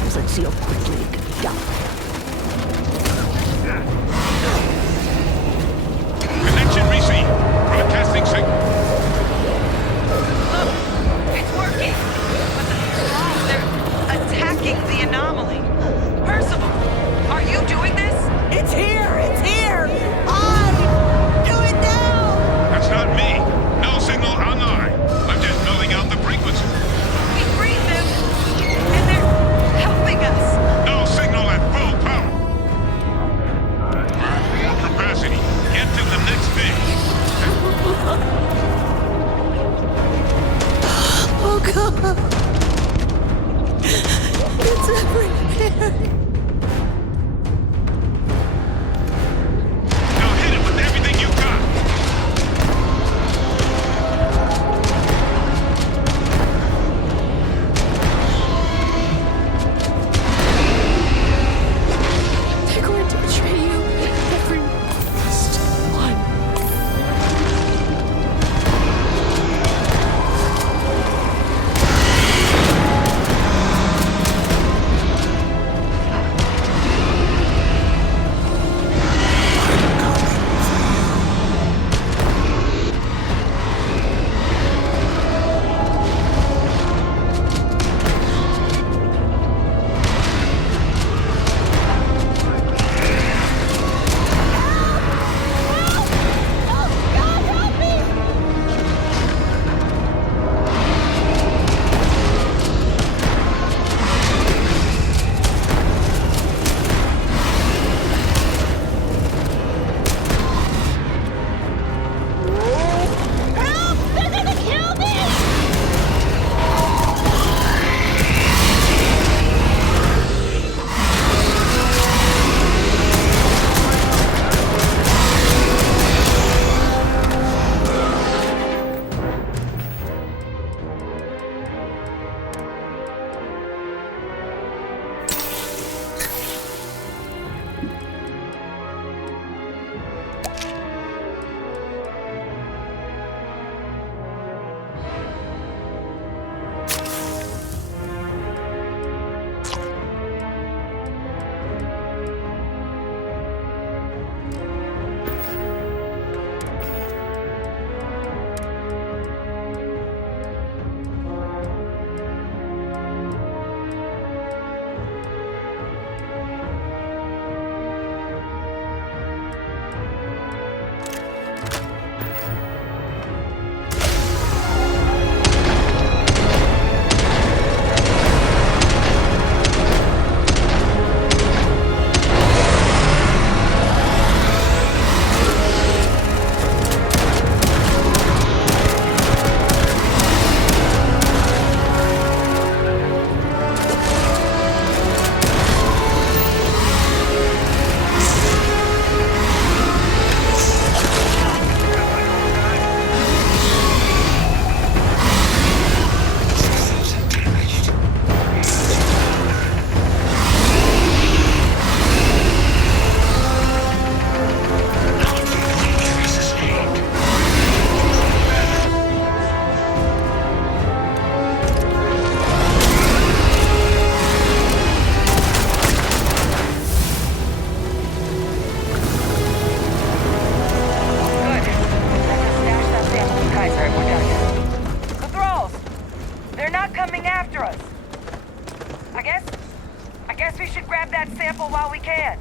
deposit seal quickly. Go. Connection received. Broadcasting signal. Look, it's working. But they're attacking the anomaly. Percival, are you doing this? It's here! It's here! On! Do it now! That's not me. No signal online. I'm just building out the frequency. We freed them, and they're helping us. No signal at full power. We're at full capacity. Get to the next phase. Oh, God. It's everywhere. Now hit it with everything you got. They're going to betray you. Every last one. While we can.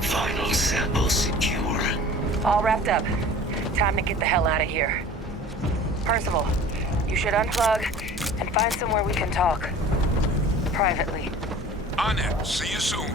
Final sample secure. All wrapped up. Time to get the hell out of here. Percival, you should unplug and find somewhere we can talk. Privately. On it. See you soon.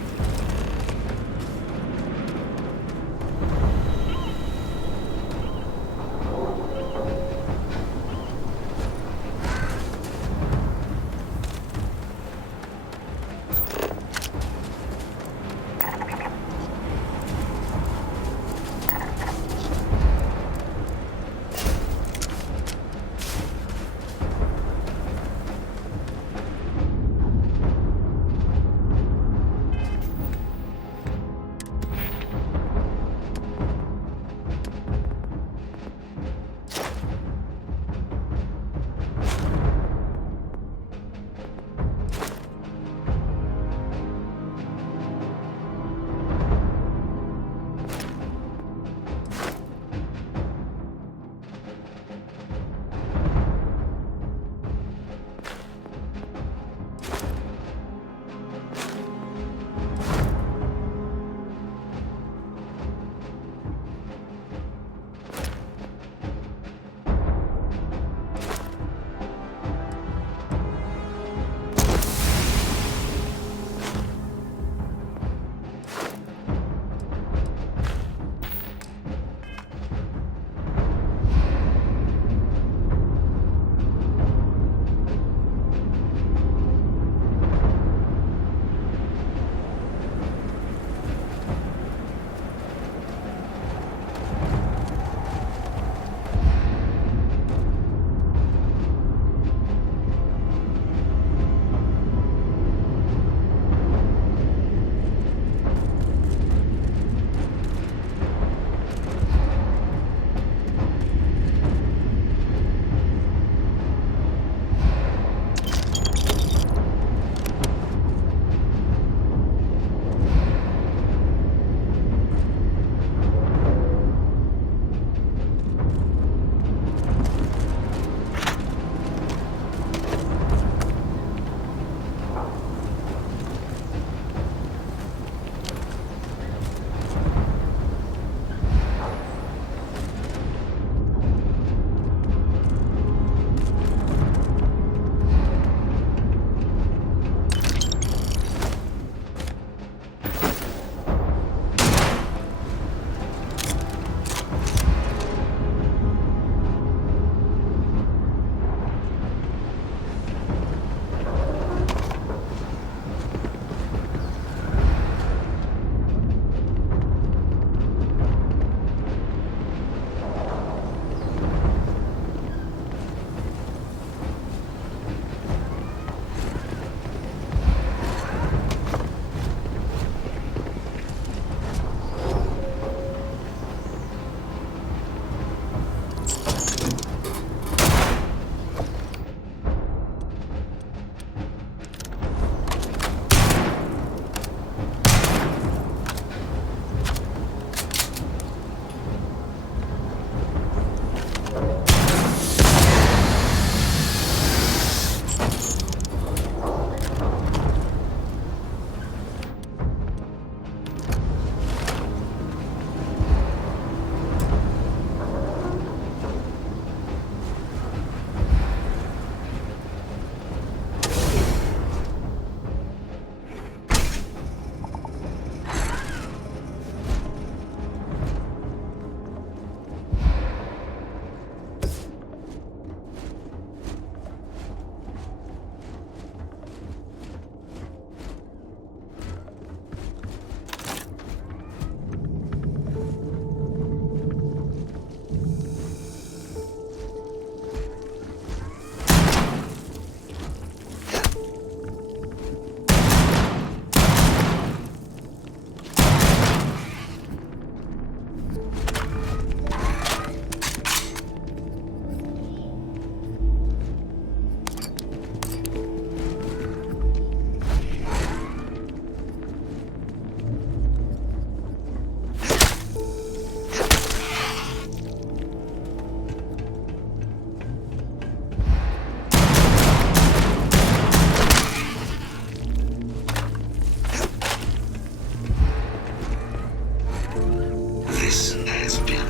This has been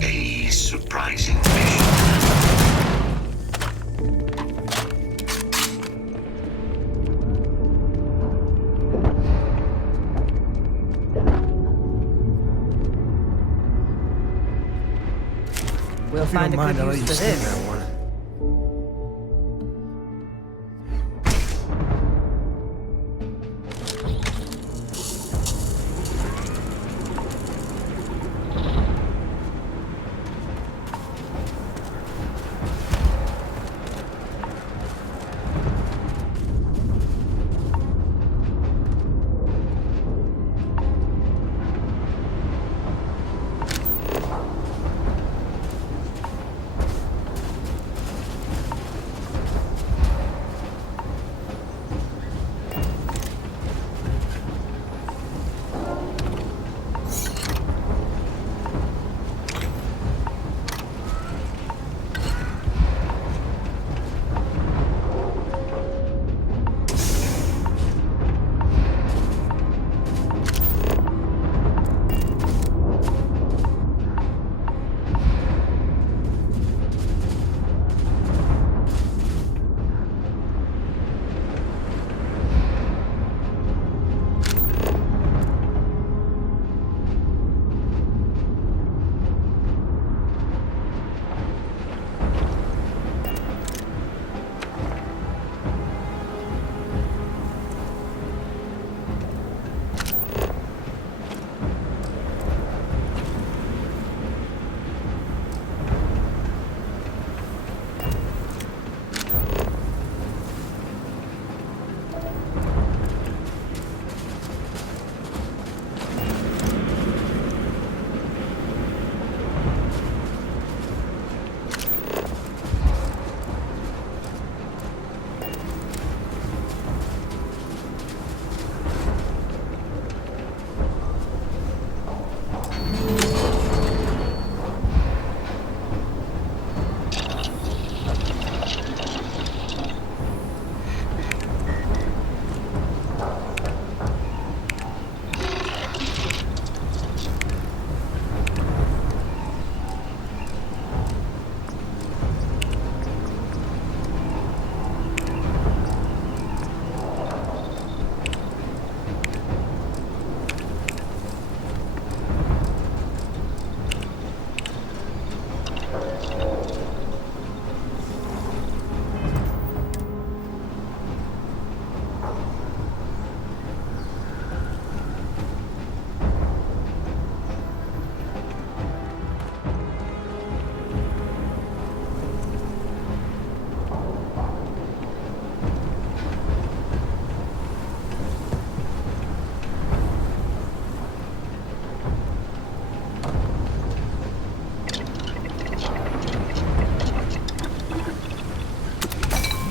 a surprising mission. We'll If you find don't a mind, good I'll let use you for steam this. that one.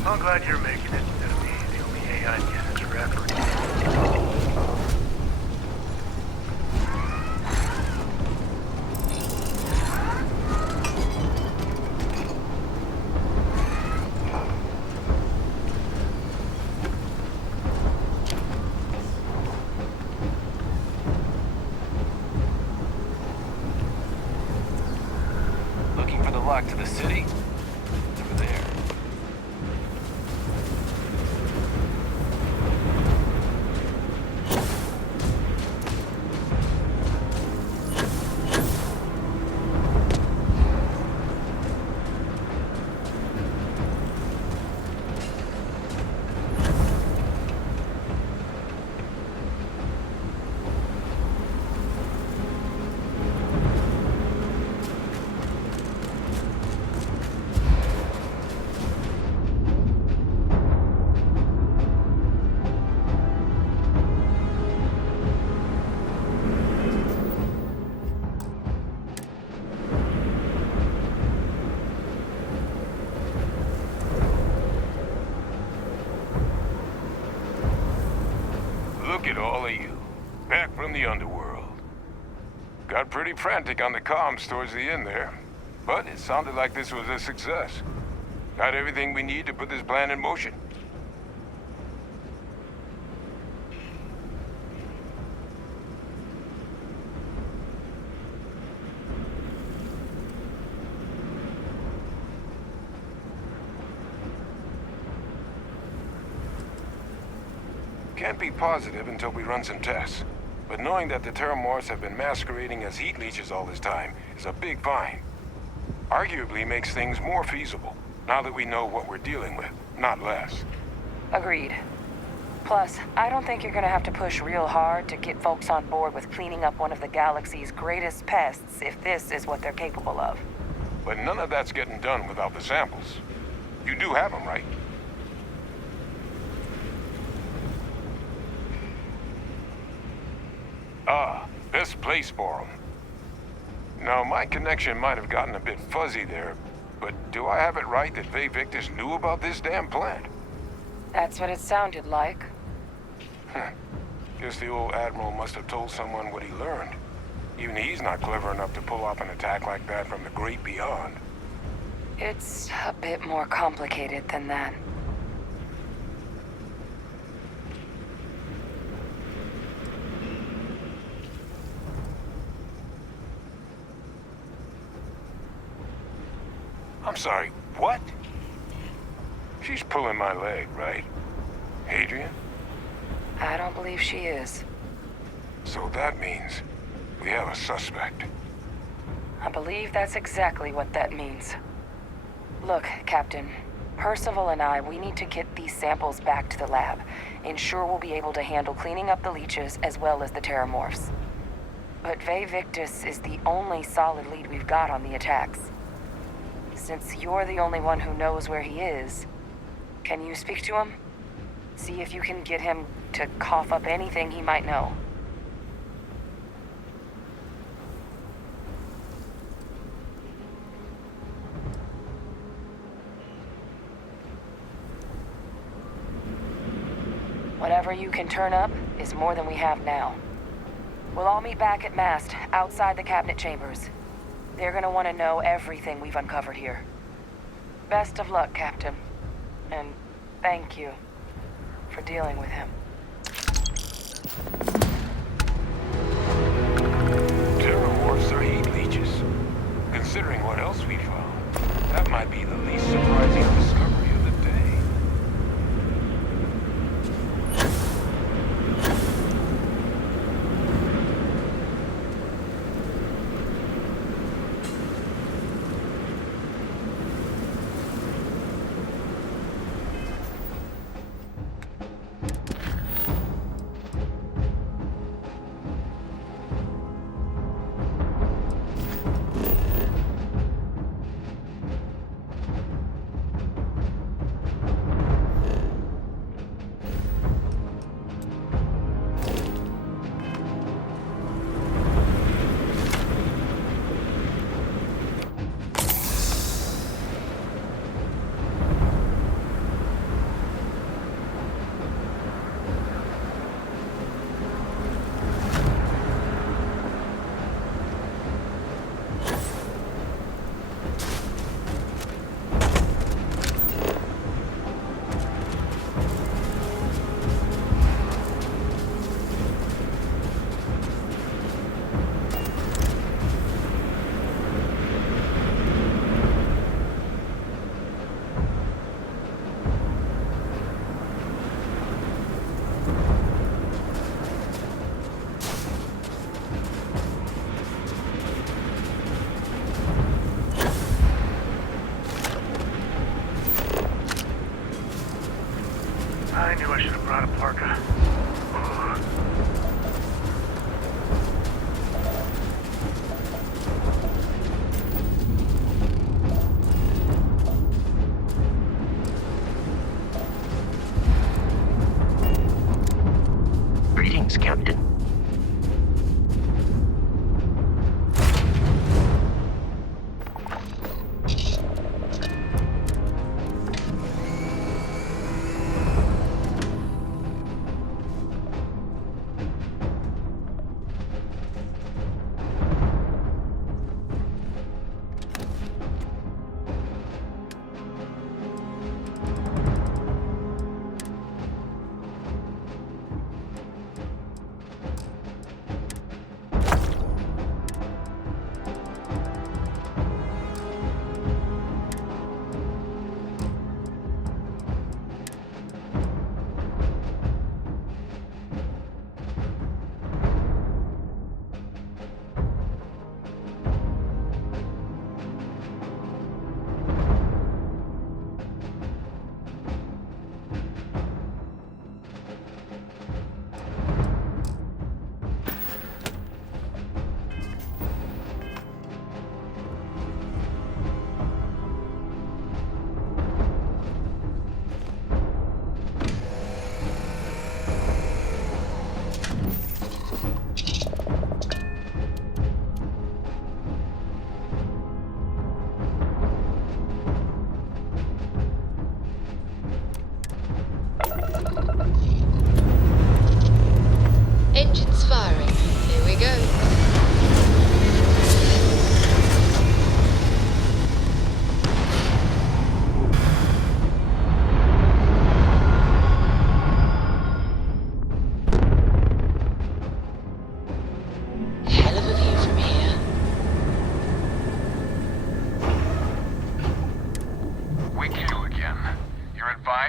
I'm glad you're making it instead of me, the only AI getting its record. Looking for the lock to the city? It's over there. Look at all of you. Back from the underworld. Got pretty frantic on the comms towards the end there. But it sounded like this was a success. Got everything we need to put this plan in motion. can't be positive until we run some tests. But knowing that the Terramorphs have been masquerading as heat leeches all this time is a big find. Arguably makes things more feasible, now that we know what we're dealing with, not less. Agreed. Plus, I don't think you're gonna have to push real hard to get folks on board with cleaning up one of the galaxy's greatest pests if this is what they're capable of. But none of that's getting done without the samples. You do have them, right? Ah, best place for them. Now, my connection might have gotten a bit fuzzy there, but do I have it right that Faye Victus knew about this damn plant? That's what it sounded like. Guess the old Admiral must have told someone what he learned. Even he's not clever enough to pull off an attack like that from the great beyond. It's a bit more complicated than that. I'm sorry, what? She's pulling my leg, right? Adrian? I don't believe she is. So that means we have a suspect. I believe that's exactly what that means. Look, Captain, Percival and I, we need to get these samples back to the lab. Ensure we'll be able to handle cleaning up the leeches as well as the Terramorphs. But Faye Victus is the only solid lead we've got on the attacks. Since you're the only one who knows where he is, can you speak to him? See if you can get him to cough up anything he might know. Whatever you can turn up is more than we have now. We'll all meet back at Mast, outside the cabinet chambers. They're gonna want to know everything we've uncovered here. Best of luck, Captain. And thank you for dealing with him. Terramorphs are heat leeches. Considering what else we found, that might be the least surprising discovery of the day.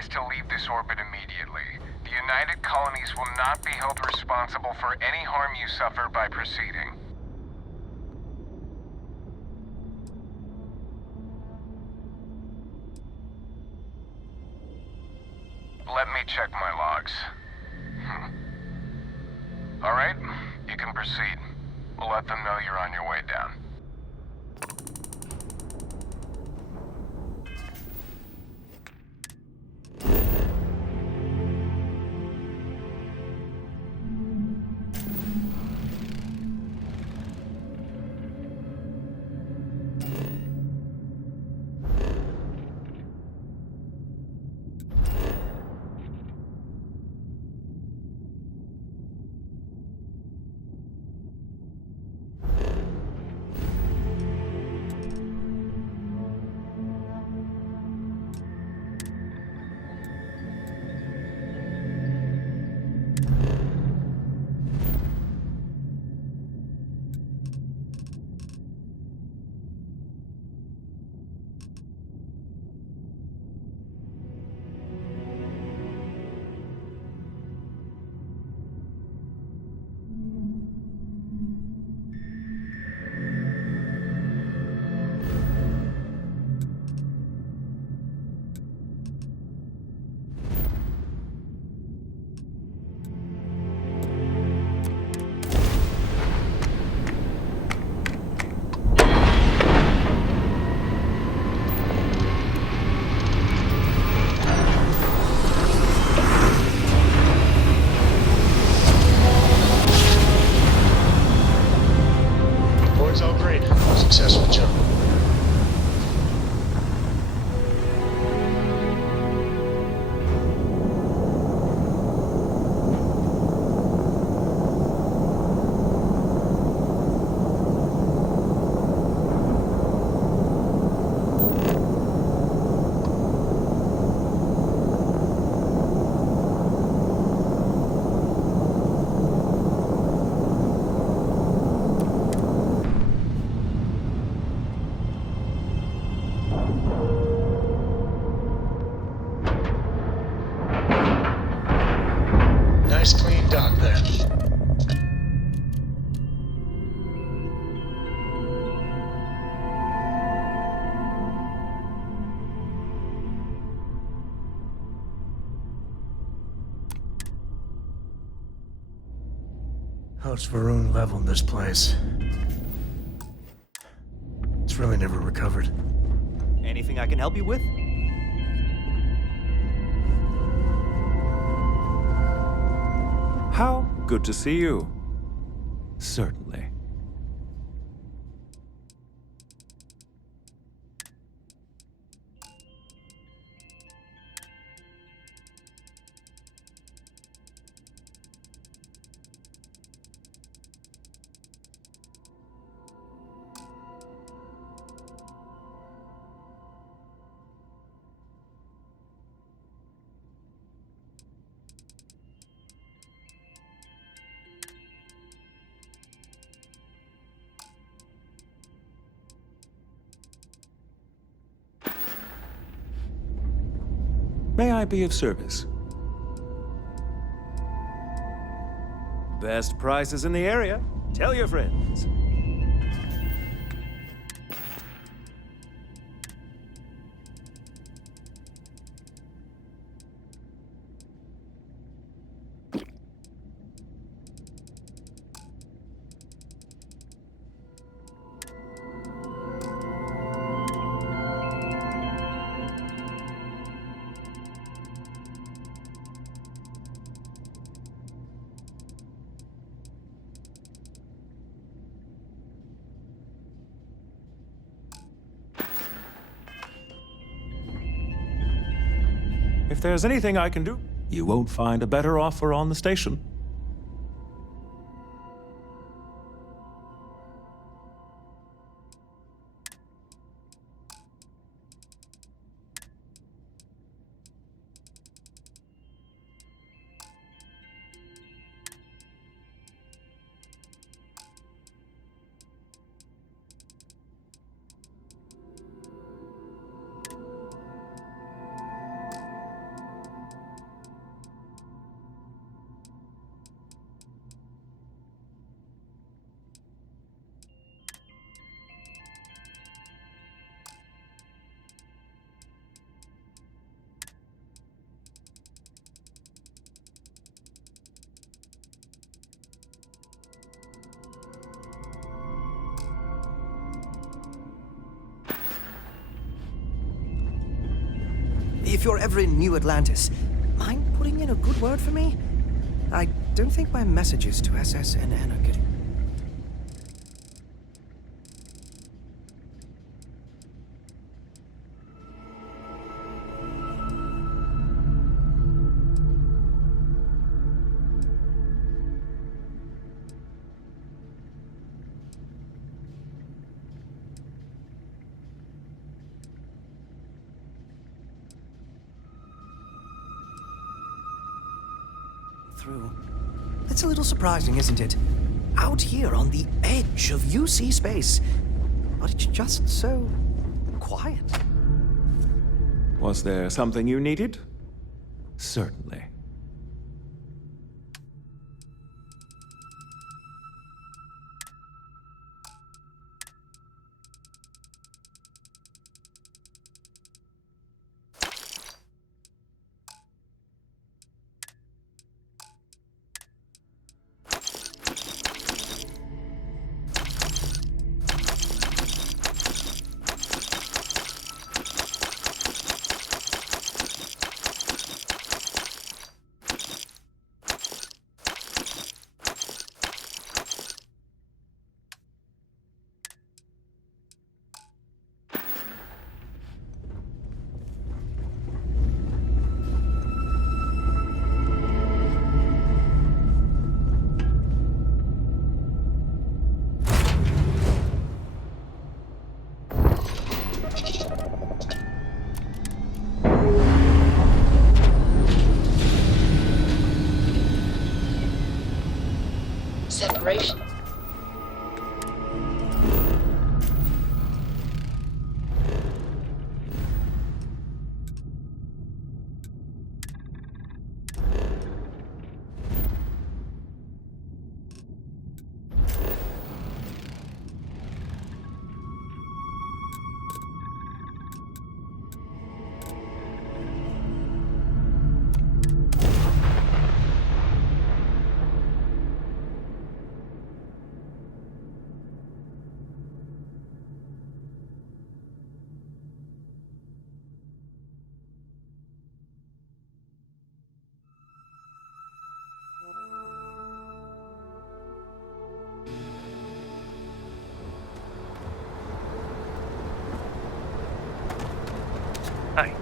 advised to leave this orbit immediately. The United Colonies will not be held responsible for any harm you suffer by proceeding. Let me check my logs. All right, you can proceed. We'll let them know you're on your way down. Successful jump. Nice clean dock there. How's Varun leveled this place? It's really never recovered. Anything I can help you with? How good to see you. Certainly. May I be of service? Best prices in the area. Tell your friends. If there's anything I can do, you won't find a better offer on the station. if you're ever in New Atlantis, mind putting in a good word for me? I don't think my messages to SSNN are getting... through. It's a little surprising, isn't it? Out here on the edge of UC space. But it's just so quiet. Was there something you needed? Certainly. Separation. Hi.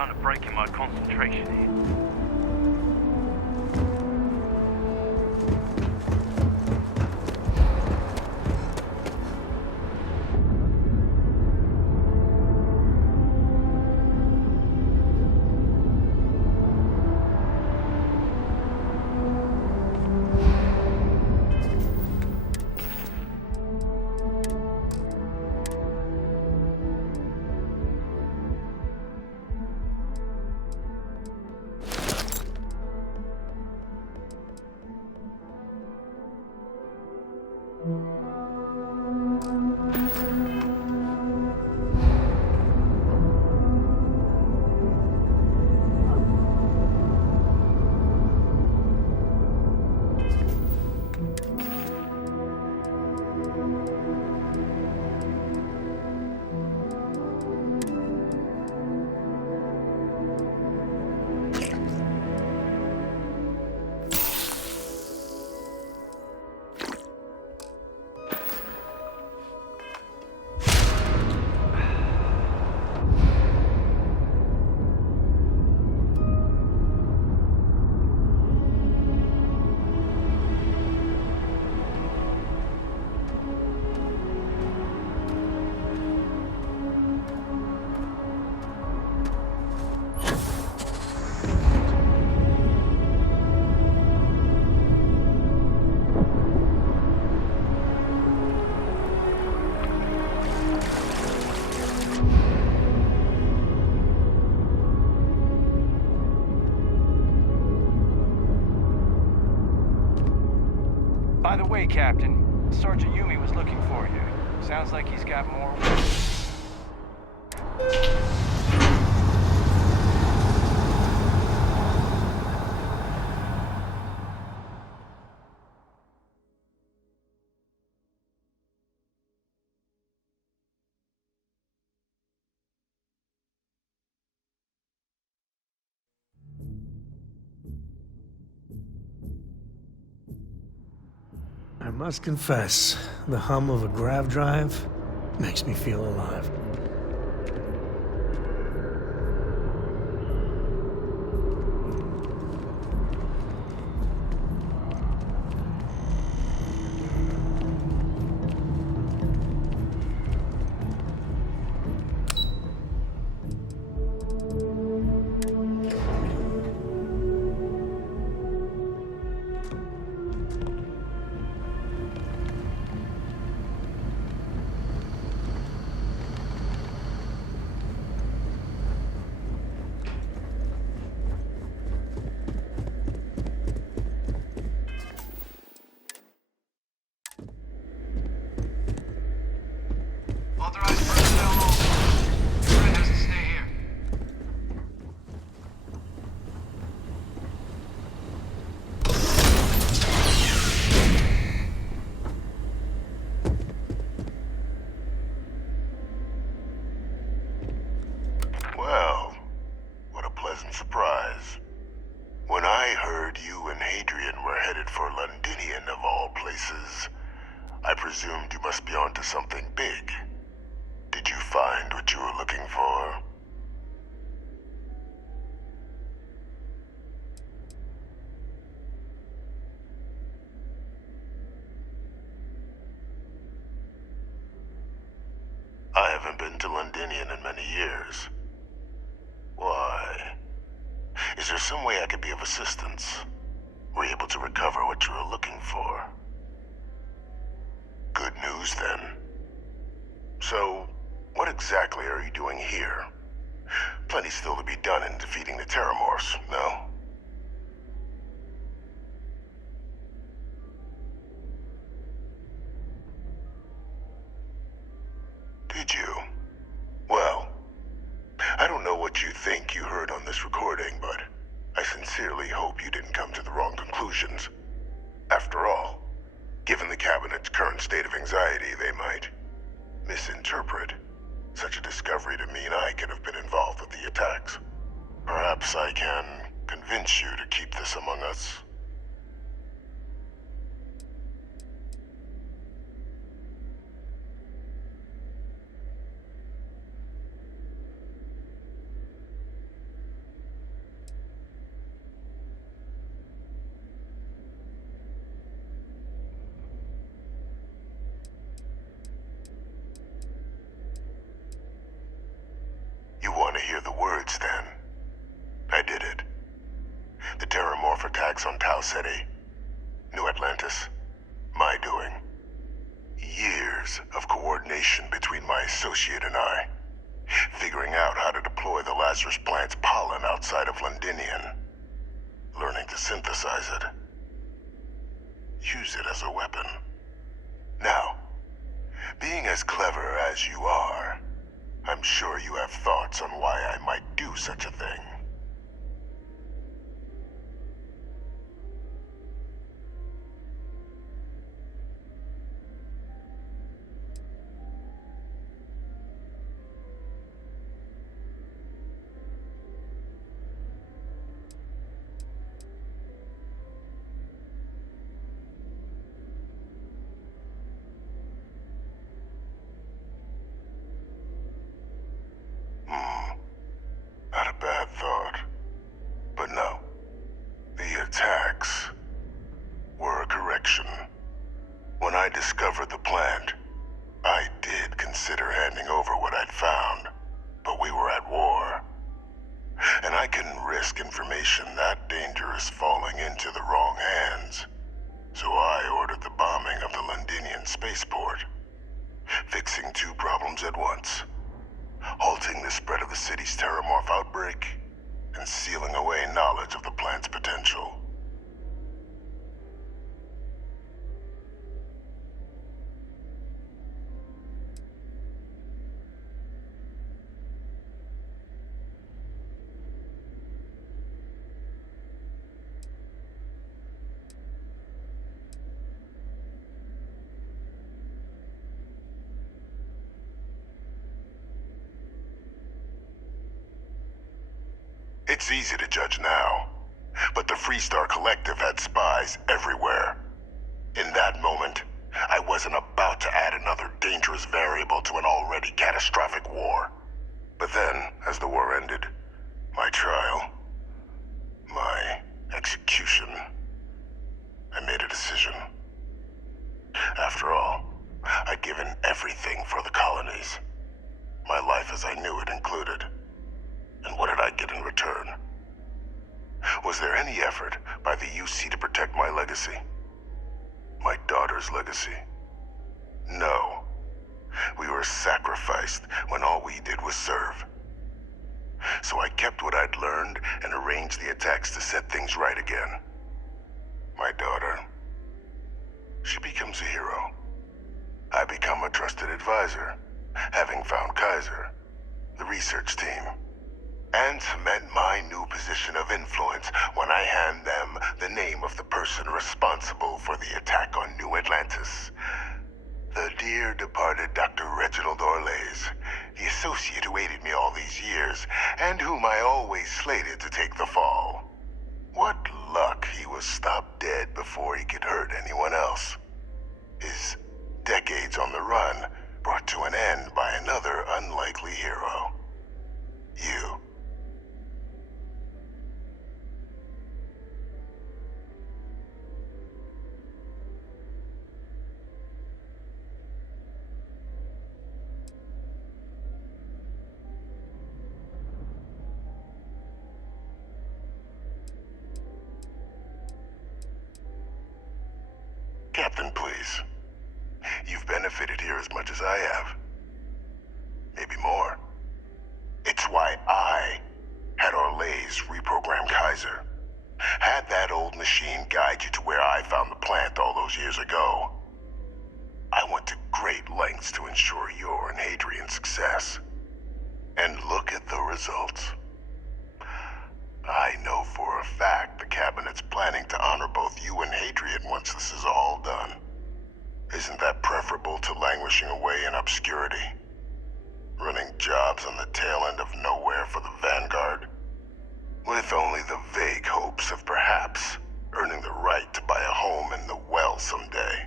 Kind of breaking my concentration here. way, Captain. Sergeant Yumi was looking for you. Sounds like he's got more. I must confess, the hum of a grav drive makes me feel alive. Authorized personnel only. Threat has to stay here. Well, what a pleasant surprise. When I heard you and Hadrian were headed for Londinian of all places, I presumed you must be onto something big. Did you find what you were looking for? I haven't been to Londinian in many years. Why? Is there some way I could be of assistance? Were you able to recover what you were looking for? Good news, then. So, what exactly are you doing here? Plenty still to be done in defeating the Terramorphs, no? Did you? Well, I don't know what you think you heard on this recording, but I sincerely hope you didn't come to the wrong conclusions. After all, given the Cabinet's current state of anxiety, they might misinterpret such a discovery to mean I could have been involved with the attacks. Perhaps I can convince you to keep this among us. You want to hear the words, then? I did it. The Terramorph attacks on Tau Ceti, New Atlantis, my doing. Years of coordination between my associate and I, figuring out how to deploy the Lazarus plant's pollen outside of Londinian, learning to synthesize it, use it as a weapon. Now, being as clever as you are, I'm sure you have thoughts on why I might do such a thing. Not a bad thought. But no. The attacks were a correction. When I discovered the plant, I did consider handing over what I'd found, but we were at war. And I couldn't risk information that dangerous falling into the wrong hands. So I ordered the bombing of the Londinian spaceport, fixing two problems at once. Halting the spread of the city's Terramorph outbreak, and sealing away knowledge of the plant's potential. It's easy to judge now, but the Freestar Collective had spies everywhere. In that moment, I wasn't about to add another dangerous variable to an already catastrophic war. But then, as the war ended, my trial, my execution, I made a decision. After all, I'd given everything for the colonies. My life as I knew it included. And what did I get in return? Was there any effort by the UC to protect my legacy? My daughter's legacy? No. We were sacrificed when all we did was serve. So I kept what I'd learned and arranged the attacks to set things right again. My daughter, she becomes a hero. I become a trusted advisor, having found Kaiser, the research team, and cement my new position of influence when I hand them the name of the person responsible for the attack on New Atlantis. The dear departed Dr. Reginald Orlays, the associate who aided me all these years, and whom I always slated to take the fall. What luck he was stopped dead before he could hurt anyone else. His decades on the run brought to an end by another unlikely hero. You. Captain, please. You've benefited here as much as I have. Maybe more. It's why I had Orlays reprogram Kaiser. Had that old machine guide you to where I found the plant all those years ago. I went to great lengths to ensure your and Hadrian's success. And look at the results. I know for a fact the Cabinet's planning to honor both you and Hadrian once this is all done. Isn't that preferable to languishing away in obscurity? Running jobs on the tail end of nowhere for the Vanguard? With only the vague hopes of perhaps earning the right to buy a home in the well someday.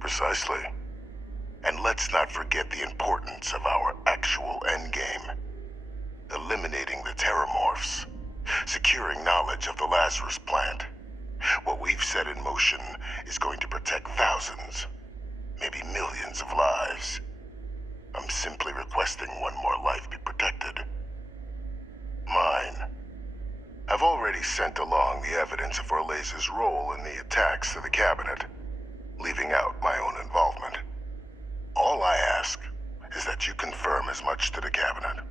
Precisely. And let's not forget the importance of our actual endgame. Eliminating the terramorphs. Securing knowledge of the Lazarus plant. What we've set in motion is going to protect thousands, maybe millions of lives. I'm simply requesting one more life be protected. Mine. I've already sent along the evidence of Orlays' role in the attacks to the Cabinet, leaving out my own involvement. All I ask is that you confirm as much to the Cabinet.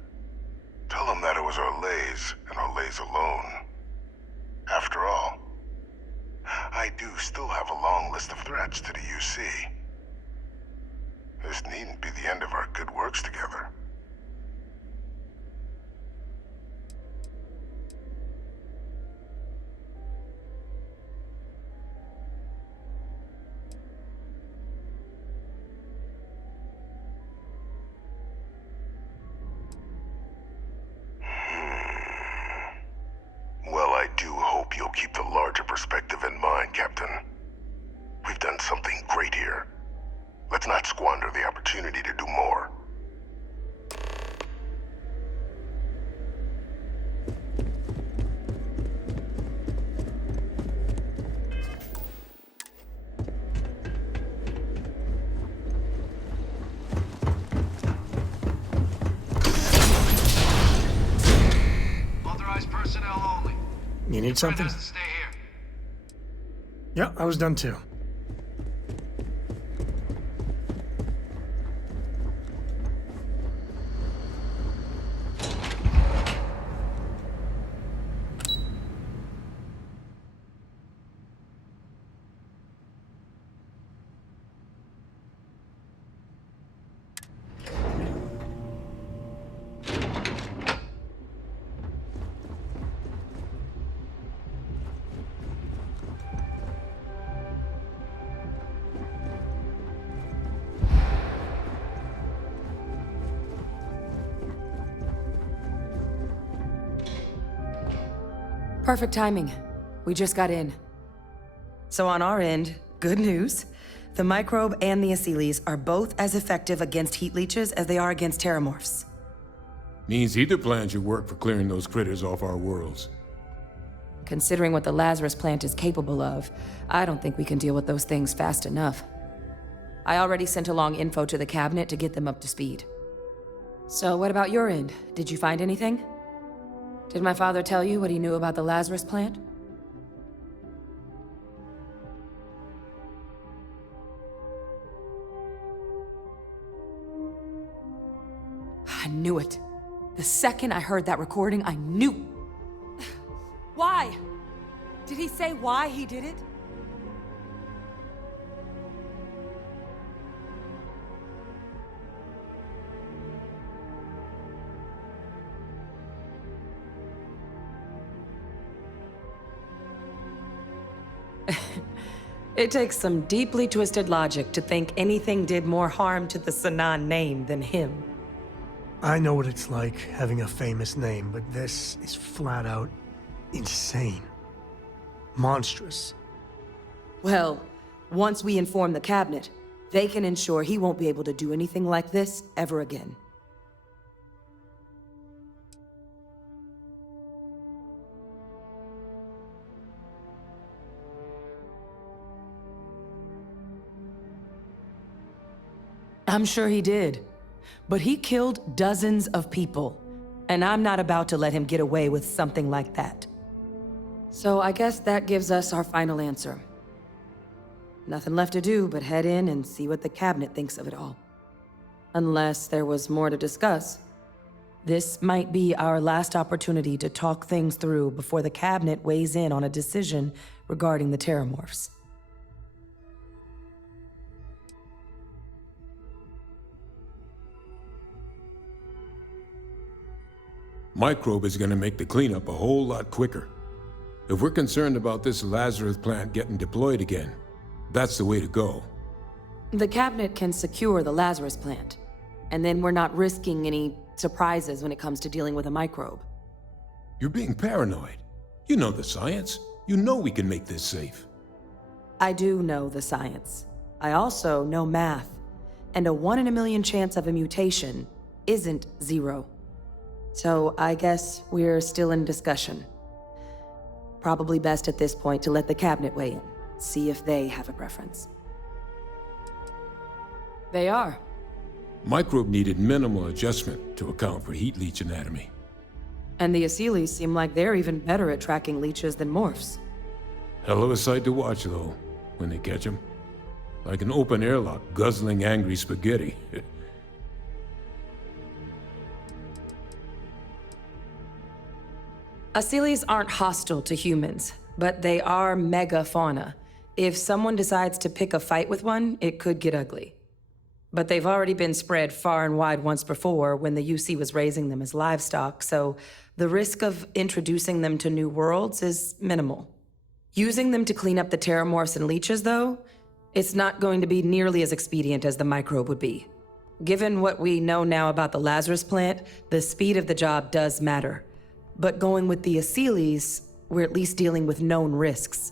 Tell them that it was Orlays and Orlays alone. After all, I do still have a long list of threats to the UC. This needn't be the end of our good works together. Well, I do hope you'll keep the larger perspective in mind, Captain. We've done something great here. Let's not squander the opportunity to do more. Authorized personnel only. You need something? Stay here. Yeah, I was done too. Perfect timing. We just got in. So on our end, good news. The microbe and the Asylees are both as effective against heat leeches as they are against terramorphs. Means either plan should work for clearing those critters off our worlds. Considering what the Lazarus plant is capable of, I don't think we can deal with those things fast enough. I already sent along info to the cabinet to get them up to speed. So what about your end? Did you find anything? Did my father tell you what he knew about the Lazarus plant? I knew it. The second I heard that recording, I knew. Why? Did he say why he did it? It takes some deeply twisted logic to think anything did more harm to the Sanan name than him. I know what it's like having a famous name, but this is flat out insane. Monstrous. Well, once we inform the cabinet, they can ensure he won't be able to do anything like this ever again. I'm sure he did. But he killed dozens of people, and I'm not about to let him get away with something like that. So I guess that gives us our final answer. Nothing left to do but head in and see what the cabinet thinks of it all. Unless there was more to discuss. This might be our last opportunity to talk things through before the cabinet weighs in on a decision regarding the terramorphs. Microbe is gonna make the cleanup a whole lot quicker. If we're concerned about this Lazarus plant getting deployed again, that's the way to go. The cabinet can secure the Lazarus plant, and then we're not risking any surprises when it comes to dealing with a microbe. You're being paranoid. You know the science. You know we can make this safe. I do know the science. I also know math, and a 1 in a million chance of a mutation isn't 0. So I guess we're still in discussion. Probably best at this point to let the cabinet weigh in, see if they have a preference. They are. Microbe needed minimal adjustment to account for heat leech anatomy. And the Asylees seem like they're even better at tracking leeches than morphs. Hell of a sight to watch, though, when they catch them. Like an open airlock guzzling angry spaghetti. Asylees aren't hostile to humans, but they are megafauna. If someone decides to pick a fight with one, it could get ugly. But they've already been spread far and wide once before when the UC was raising them as livestock, so the risk of introducing them to new worlds is minimal. Using them to clean up the terramorphs and leeches, though, it's not going to be nearly as expedient as the microbe would be. Given what we know now about the Lazarus plant, the speed of the job does matter. But going with the Asylees, we're at least dealing with known risks.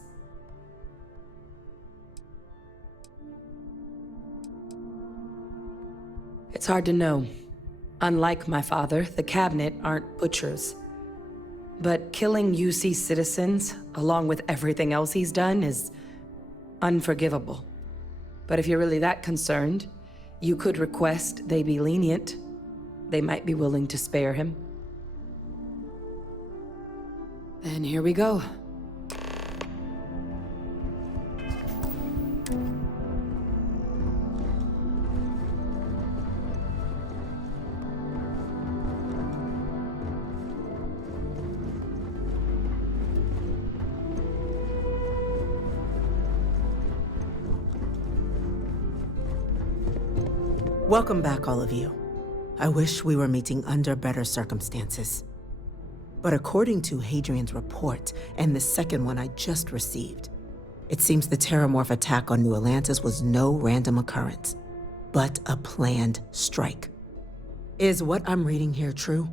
It's hard to know. Unlike my father, the cabinet aren't butchers. But killing UC citizens, along with everything else he's done, is unforgivable. But if you're really that concerned, you could request they be lenient. They might be willing to spare him. And here we go. Welcome back, all of you. I wish we were meeting under better circumstances. But according to Hadrian's report, and the second one I just received, it seems the Terramorph attack on New Atlantis was no random occurrence, but a planned strike. Is what I'm reading here true?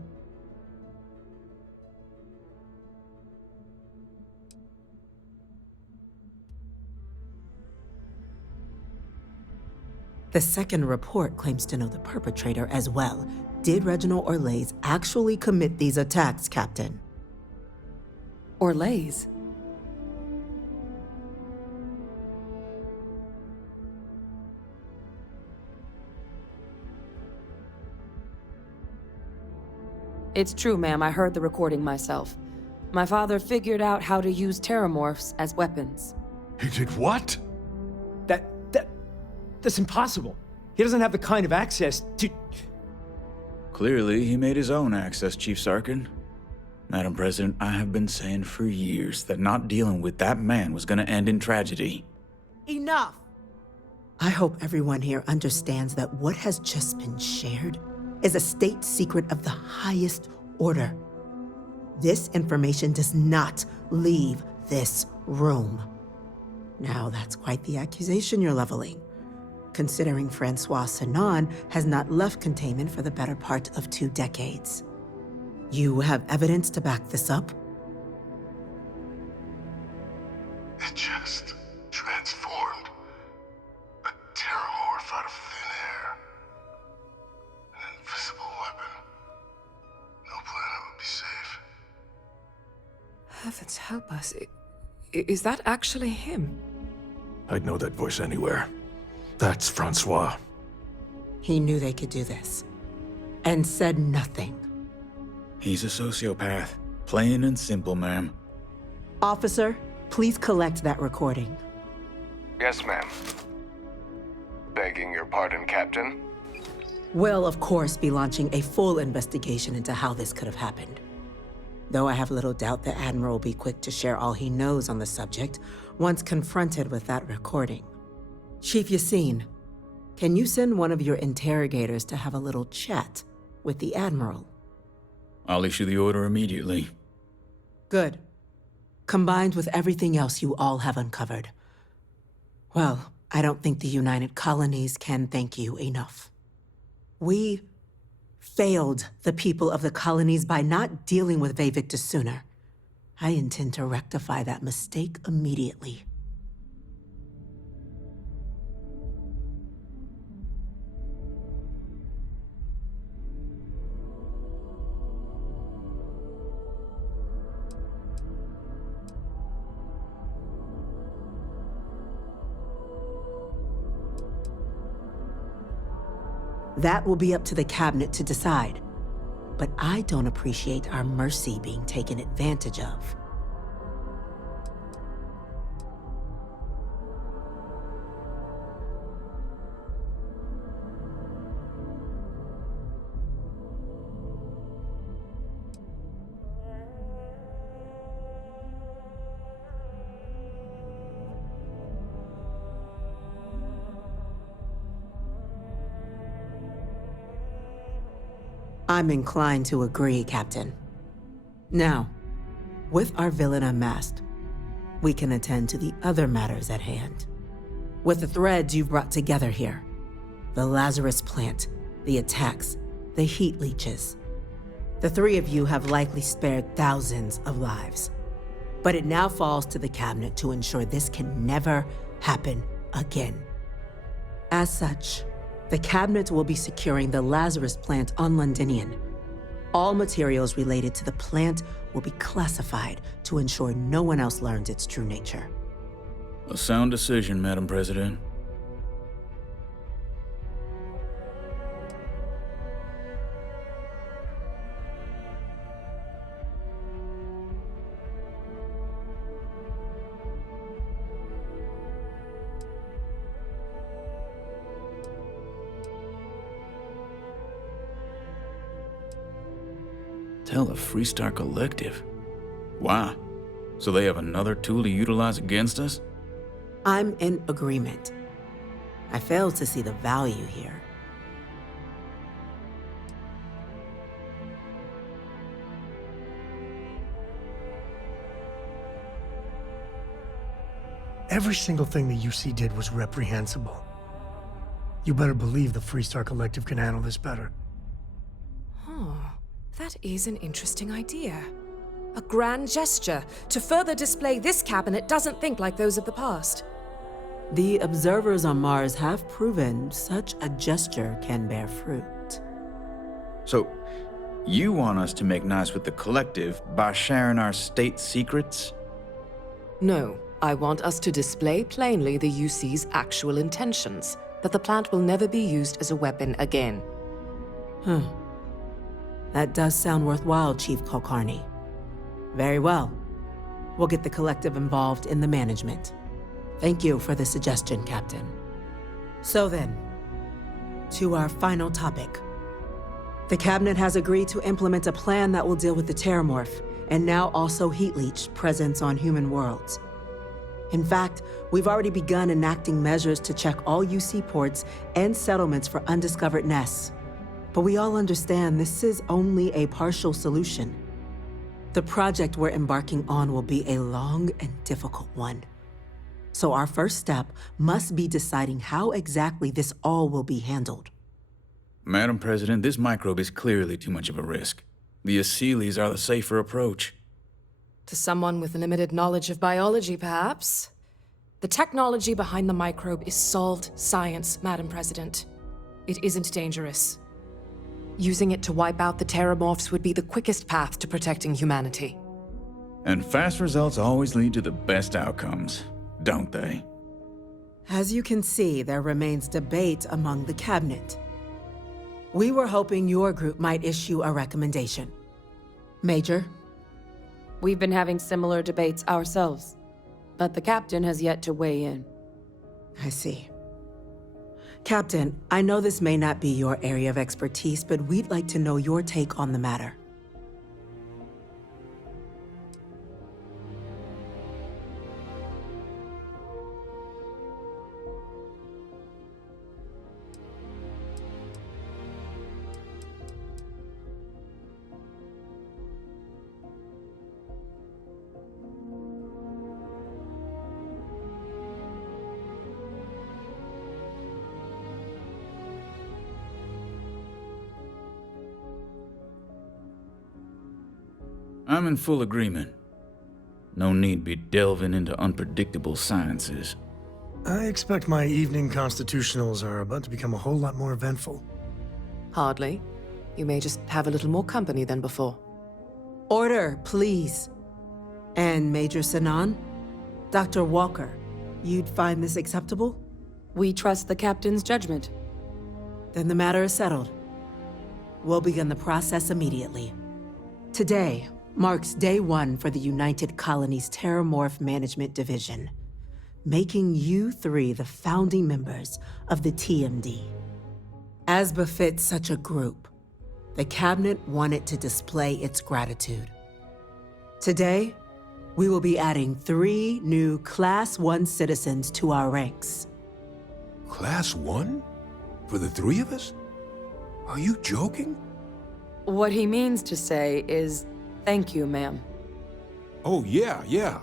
The second report claims to know the perpetrator as well. Did Reginald Orlays actually commit these attacks, Captain? Orlays? It's true, ma'am. I heard the recording myself. My father figured out how to use terramorphs as weapons. He did what? That's impossible. He doesn't have the kind of access to... Clearly, he made his own access, Chief Sarkin. Madam President, I have been saying for years that not dealing with that man was gonna end in tragedy. Enough! I hope everyone here understands that what has just been shared is a state secret of the highest order. This information does not leave this room. Now, that's quite the accusation you're leveling, considering Francois Sinon has not left containment for the better part of 2 decades. You have evidence to back this up? It just transformed. A terramorph out of thin air. An invisible weapon. No planet would be safe. Heavens help us. Is that actually him? I'd know that voice anywhere. That's Francois. He knew they could do this, and said nothing. He's a sociopath. Plain and simple, ma'am. Officer, please collect that recording. Yes, ma'am. Begging your pardon, Captain. We'll, of course, be launching a full investigation into how this could have happened. Though I have little doubt the Admiral will be quick to share all he knows on the subject once confronted with that recording. Chief Yassine, can you send one of your interrogators to have a little chat with the Admiral? I'll issue the order immediately. Good. Combined with everything else you all have uncovered. Well, I don't think the United Colonies can thank you enough. We failed the people of the colonies by not dealing with Vevictus sooner. I intend to rectify that mistake immediately. That will be up to the cabinet to decide. But I don't appreciate our mercy being taken advantage of. I'm inclined to agree, Captain. Now, with our villain unmasked, we can attend to the other matters at hand. With the threads you've brought together here, the Lazarus plant, the attacks, the heat leeches, the 3 of you have likely spared thousands of lives. But it now falls to the cabinet to ensure this can never happen again. As such, the cabinet will be securing the Lazarus plant on Londinian. All materials related to the plant will be classified to ensure no one else learns its true nature. A sound decision, Madam President. Tell the Freestar Collective. Wow. So they have another tool to utilize against us? I'm in agreement. I fail to see the value here. Every single thing the UC did was reprehensible. You better believe the Freestar Collective can handle this better. Huh. That is an interesting idea. A grand gesture to further display this cabinet doesn't think like those of the past. The observers on Mars have proven such a gesture can bear fruit. So, you want us to make nice with the collective by sharing our state secrets? No, I want us to display plainly the UC's actual intentions, that the plant will never be used as a weapon again. That does sound worthwhile, Chief Kulkarni. Very well. We'll get the collective involved in the management. Thank you for the suggestion, Captain. So then, to our final topic. The Cabinet has agreed to implement a plan that will deal with the Terramorph, and now also Heat Leech presence on human worlds. In fact, we've already begun enacting measures to check all UC ports and settlements for undiscovered nests. But we all understand this is only a partial solution. The project we're embarking on will be a long and difficult one. So our first step must be deciding how exactly this all will be handled. Madam President, this microbe is clearly too much of a risk. The Aseles are the safer approach. To someone with limited knowledge of biology, perhaps? The technology behind the microbe is solved science, Madam President. It isn't dangerous. Using it to wipe out the Terramorphs would be the quickest path to protecting humanity. And fast results always lead to the best outcomes, don't they? As you can see, there remains debate among the Cabinet. We were hoping your group might issue a recommendation. Major? We've been having similar debates ourselves, but the Captain has yet to weigh in. I see. Captain, I know this may not be your area of expertise, but we'd like to know your take on the matter. I'm in full agreement. No need be delving into unpredictable sciences. I expect my evening constitutionals are about to become a whole lot more eventful. Hardly. You may just have a little more company than before. Order, please. And Major Sinan? Dr. Walker, you'd find this acceptable? We trust the Captain's judgment. Then the matter is settled. We'll begin the process immediately. Today marks day one for the United Colonies Terramorph Management Division, making you three the founding members of the TMD. As befits such a group, the Cabinet wanted to display its gratitude. Today, we will be adding 3 new Class 1 citizens to our ranks. Class 1? For the 3 of us? Are you joking? What he means to say is, thank you, ma'am. Oh, yeah.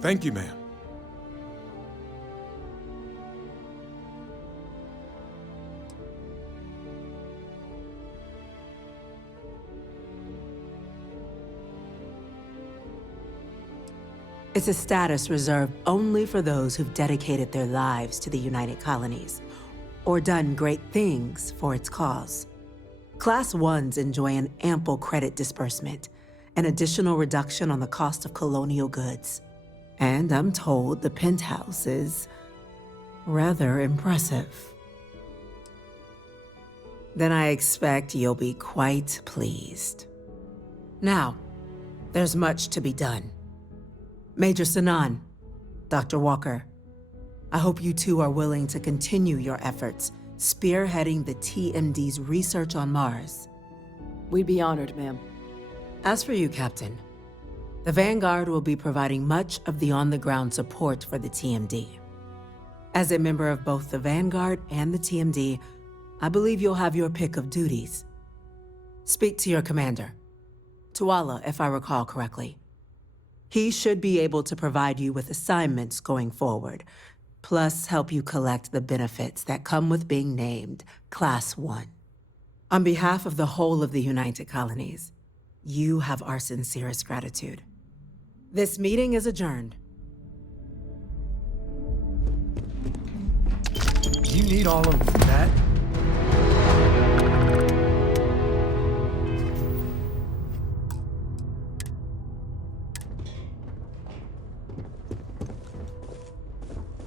Thank you, ma'am. It's a status reserved only for those who've dedicated their lives to the United Colonies, or done great things for its cause. Class 1s enjoy an ample credit disbursement, an additional reduction on the cost of colonial goods. And I'm told the penthouse is rather impressive. Then I expect you'll be quite pleased. Now, there's much to be done. Major Sinan, Dr. Walker, I hope you two are willing to continue your efforts spearheading the TMD's research on Mars. We'd be honored, ma'am. As for you, Captain, the Vanguard will be providing much of the on-the-ground support for the TMD. As a member of both the Vanguard and the TMD, I believe you'll have your pick of duties. Speak to your commander, Tuala, if I recall correctly. He should be able to provide you with assignments going forward, plus help you collect the benefits that come with being named Class 1. On behalf of the whole of the United Colonies, you have our sincerest gratitude. This meeting is adjourned. you need all of that?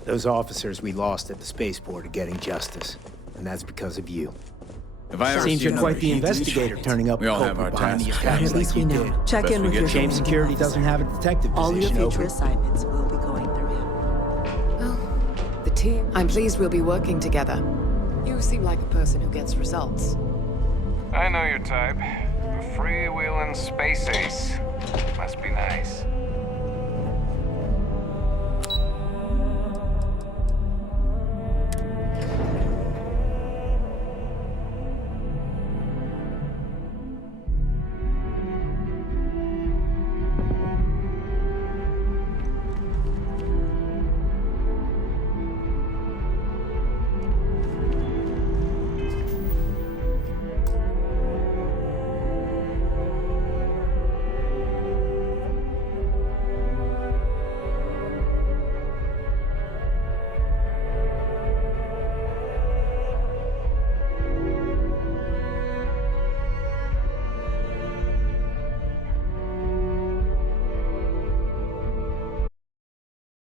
Those officers we lost at the spaceport are getting justice, and that's because of you. If I ever Seems see you're another quite the Heath investigator Street, turning up we all a have our behind the tasks. attacks At least like we you know. did. Check Best in we with get your James commanding Security officer. doesn't have a detective All your position future open. assignments will be going through him. The team. I'm pleased we'll be working together. You seem like a person who gets results. I know your type. A freewheeling space ace. Must be nice.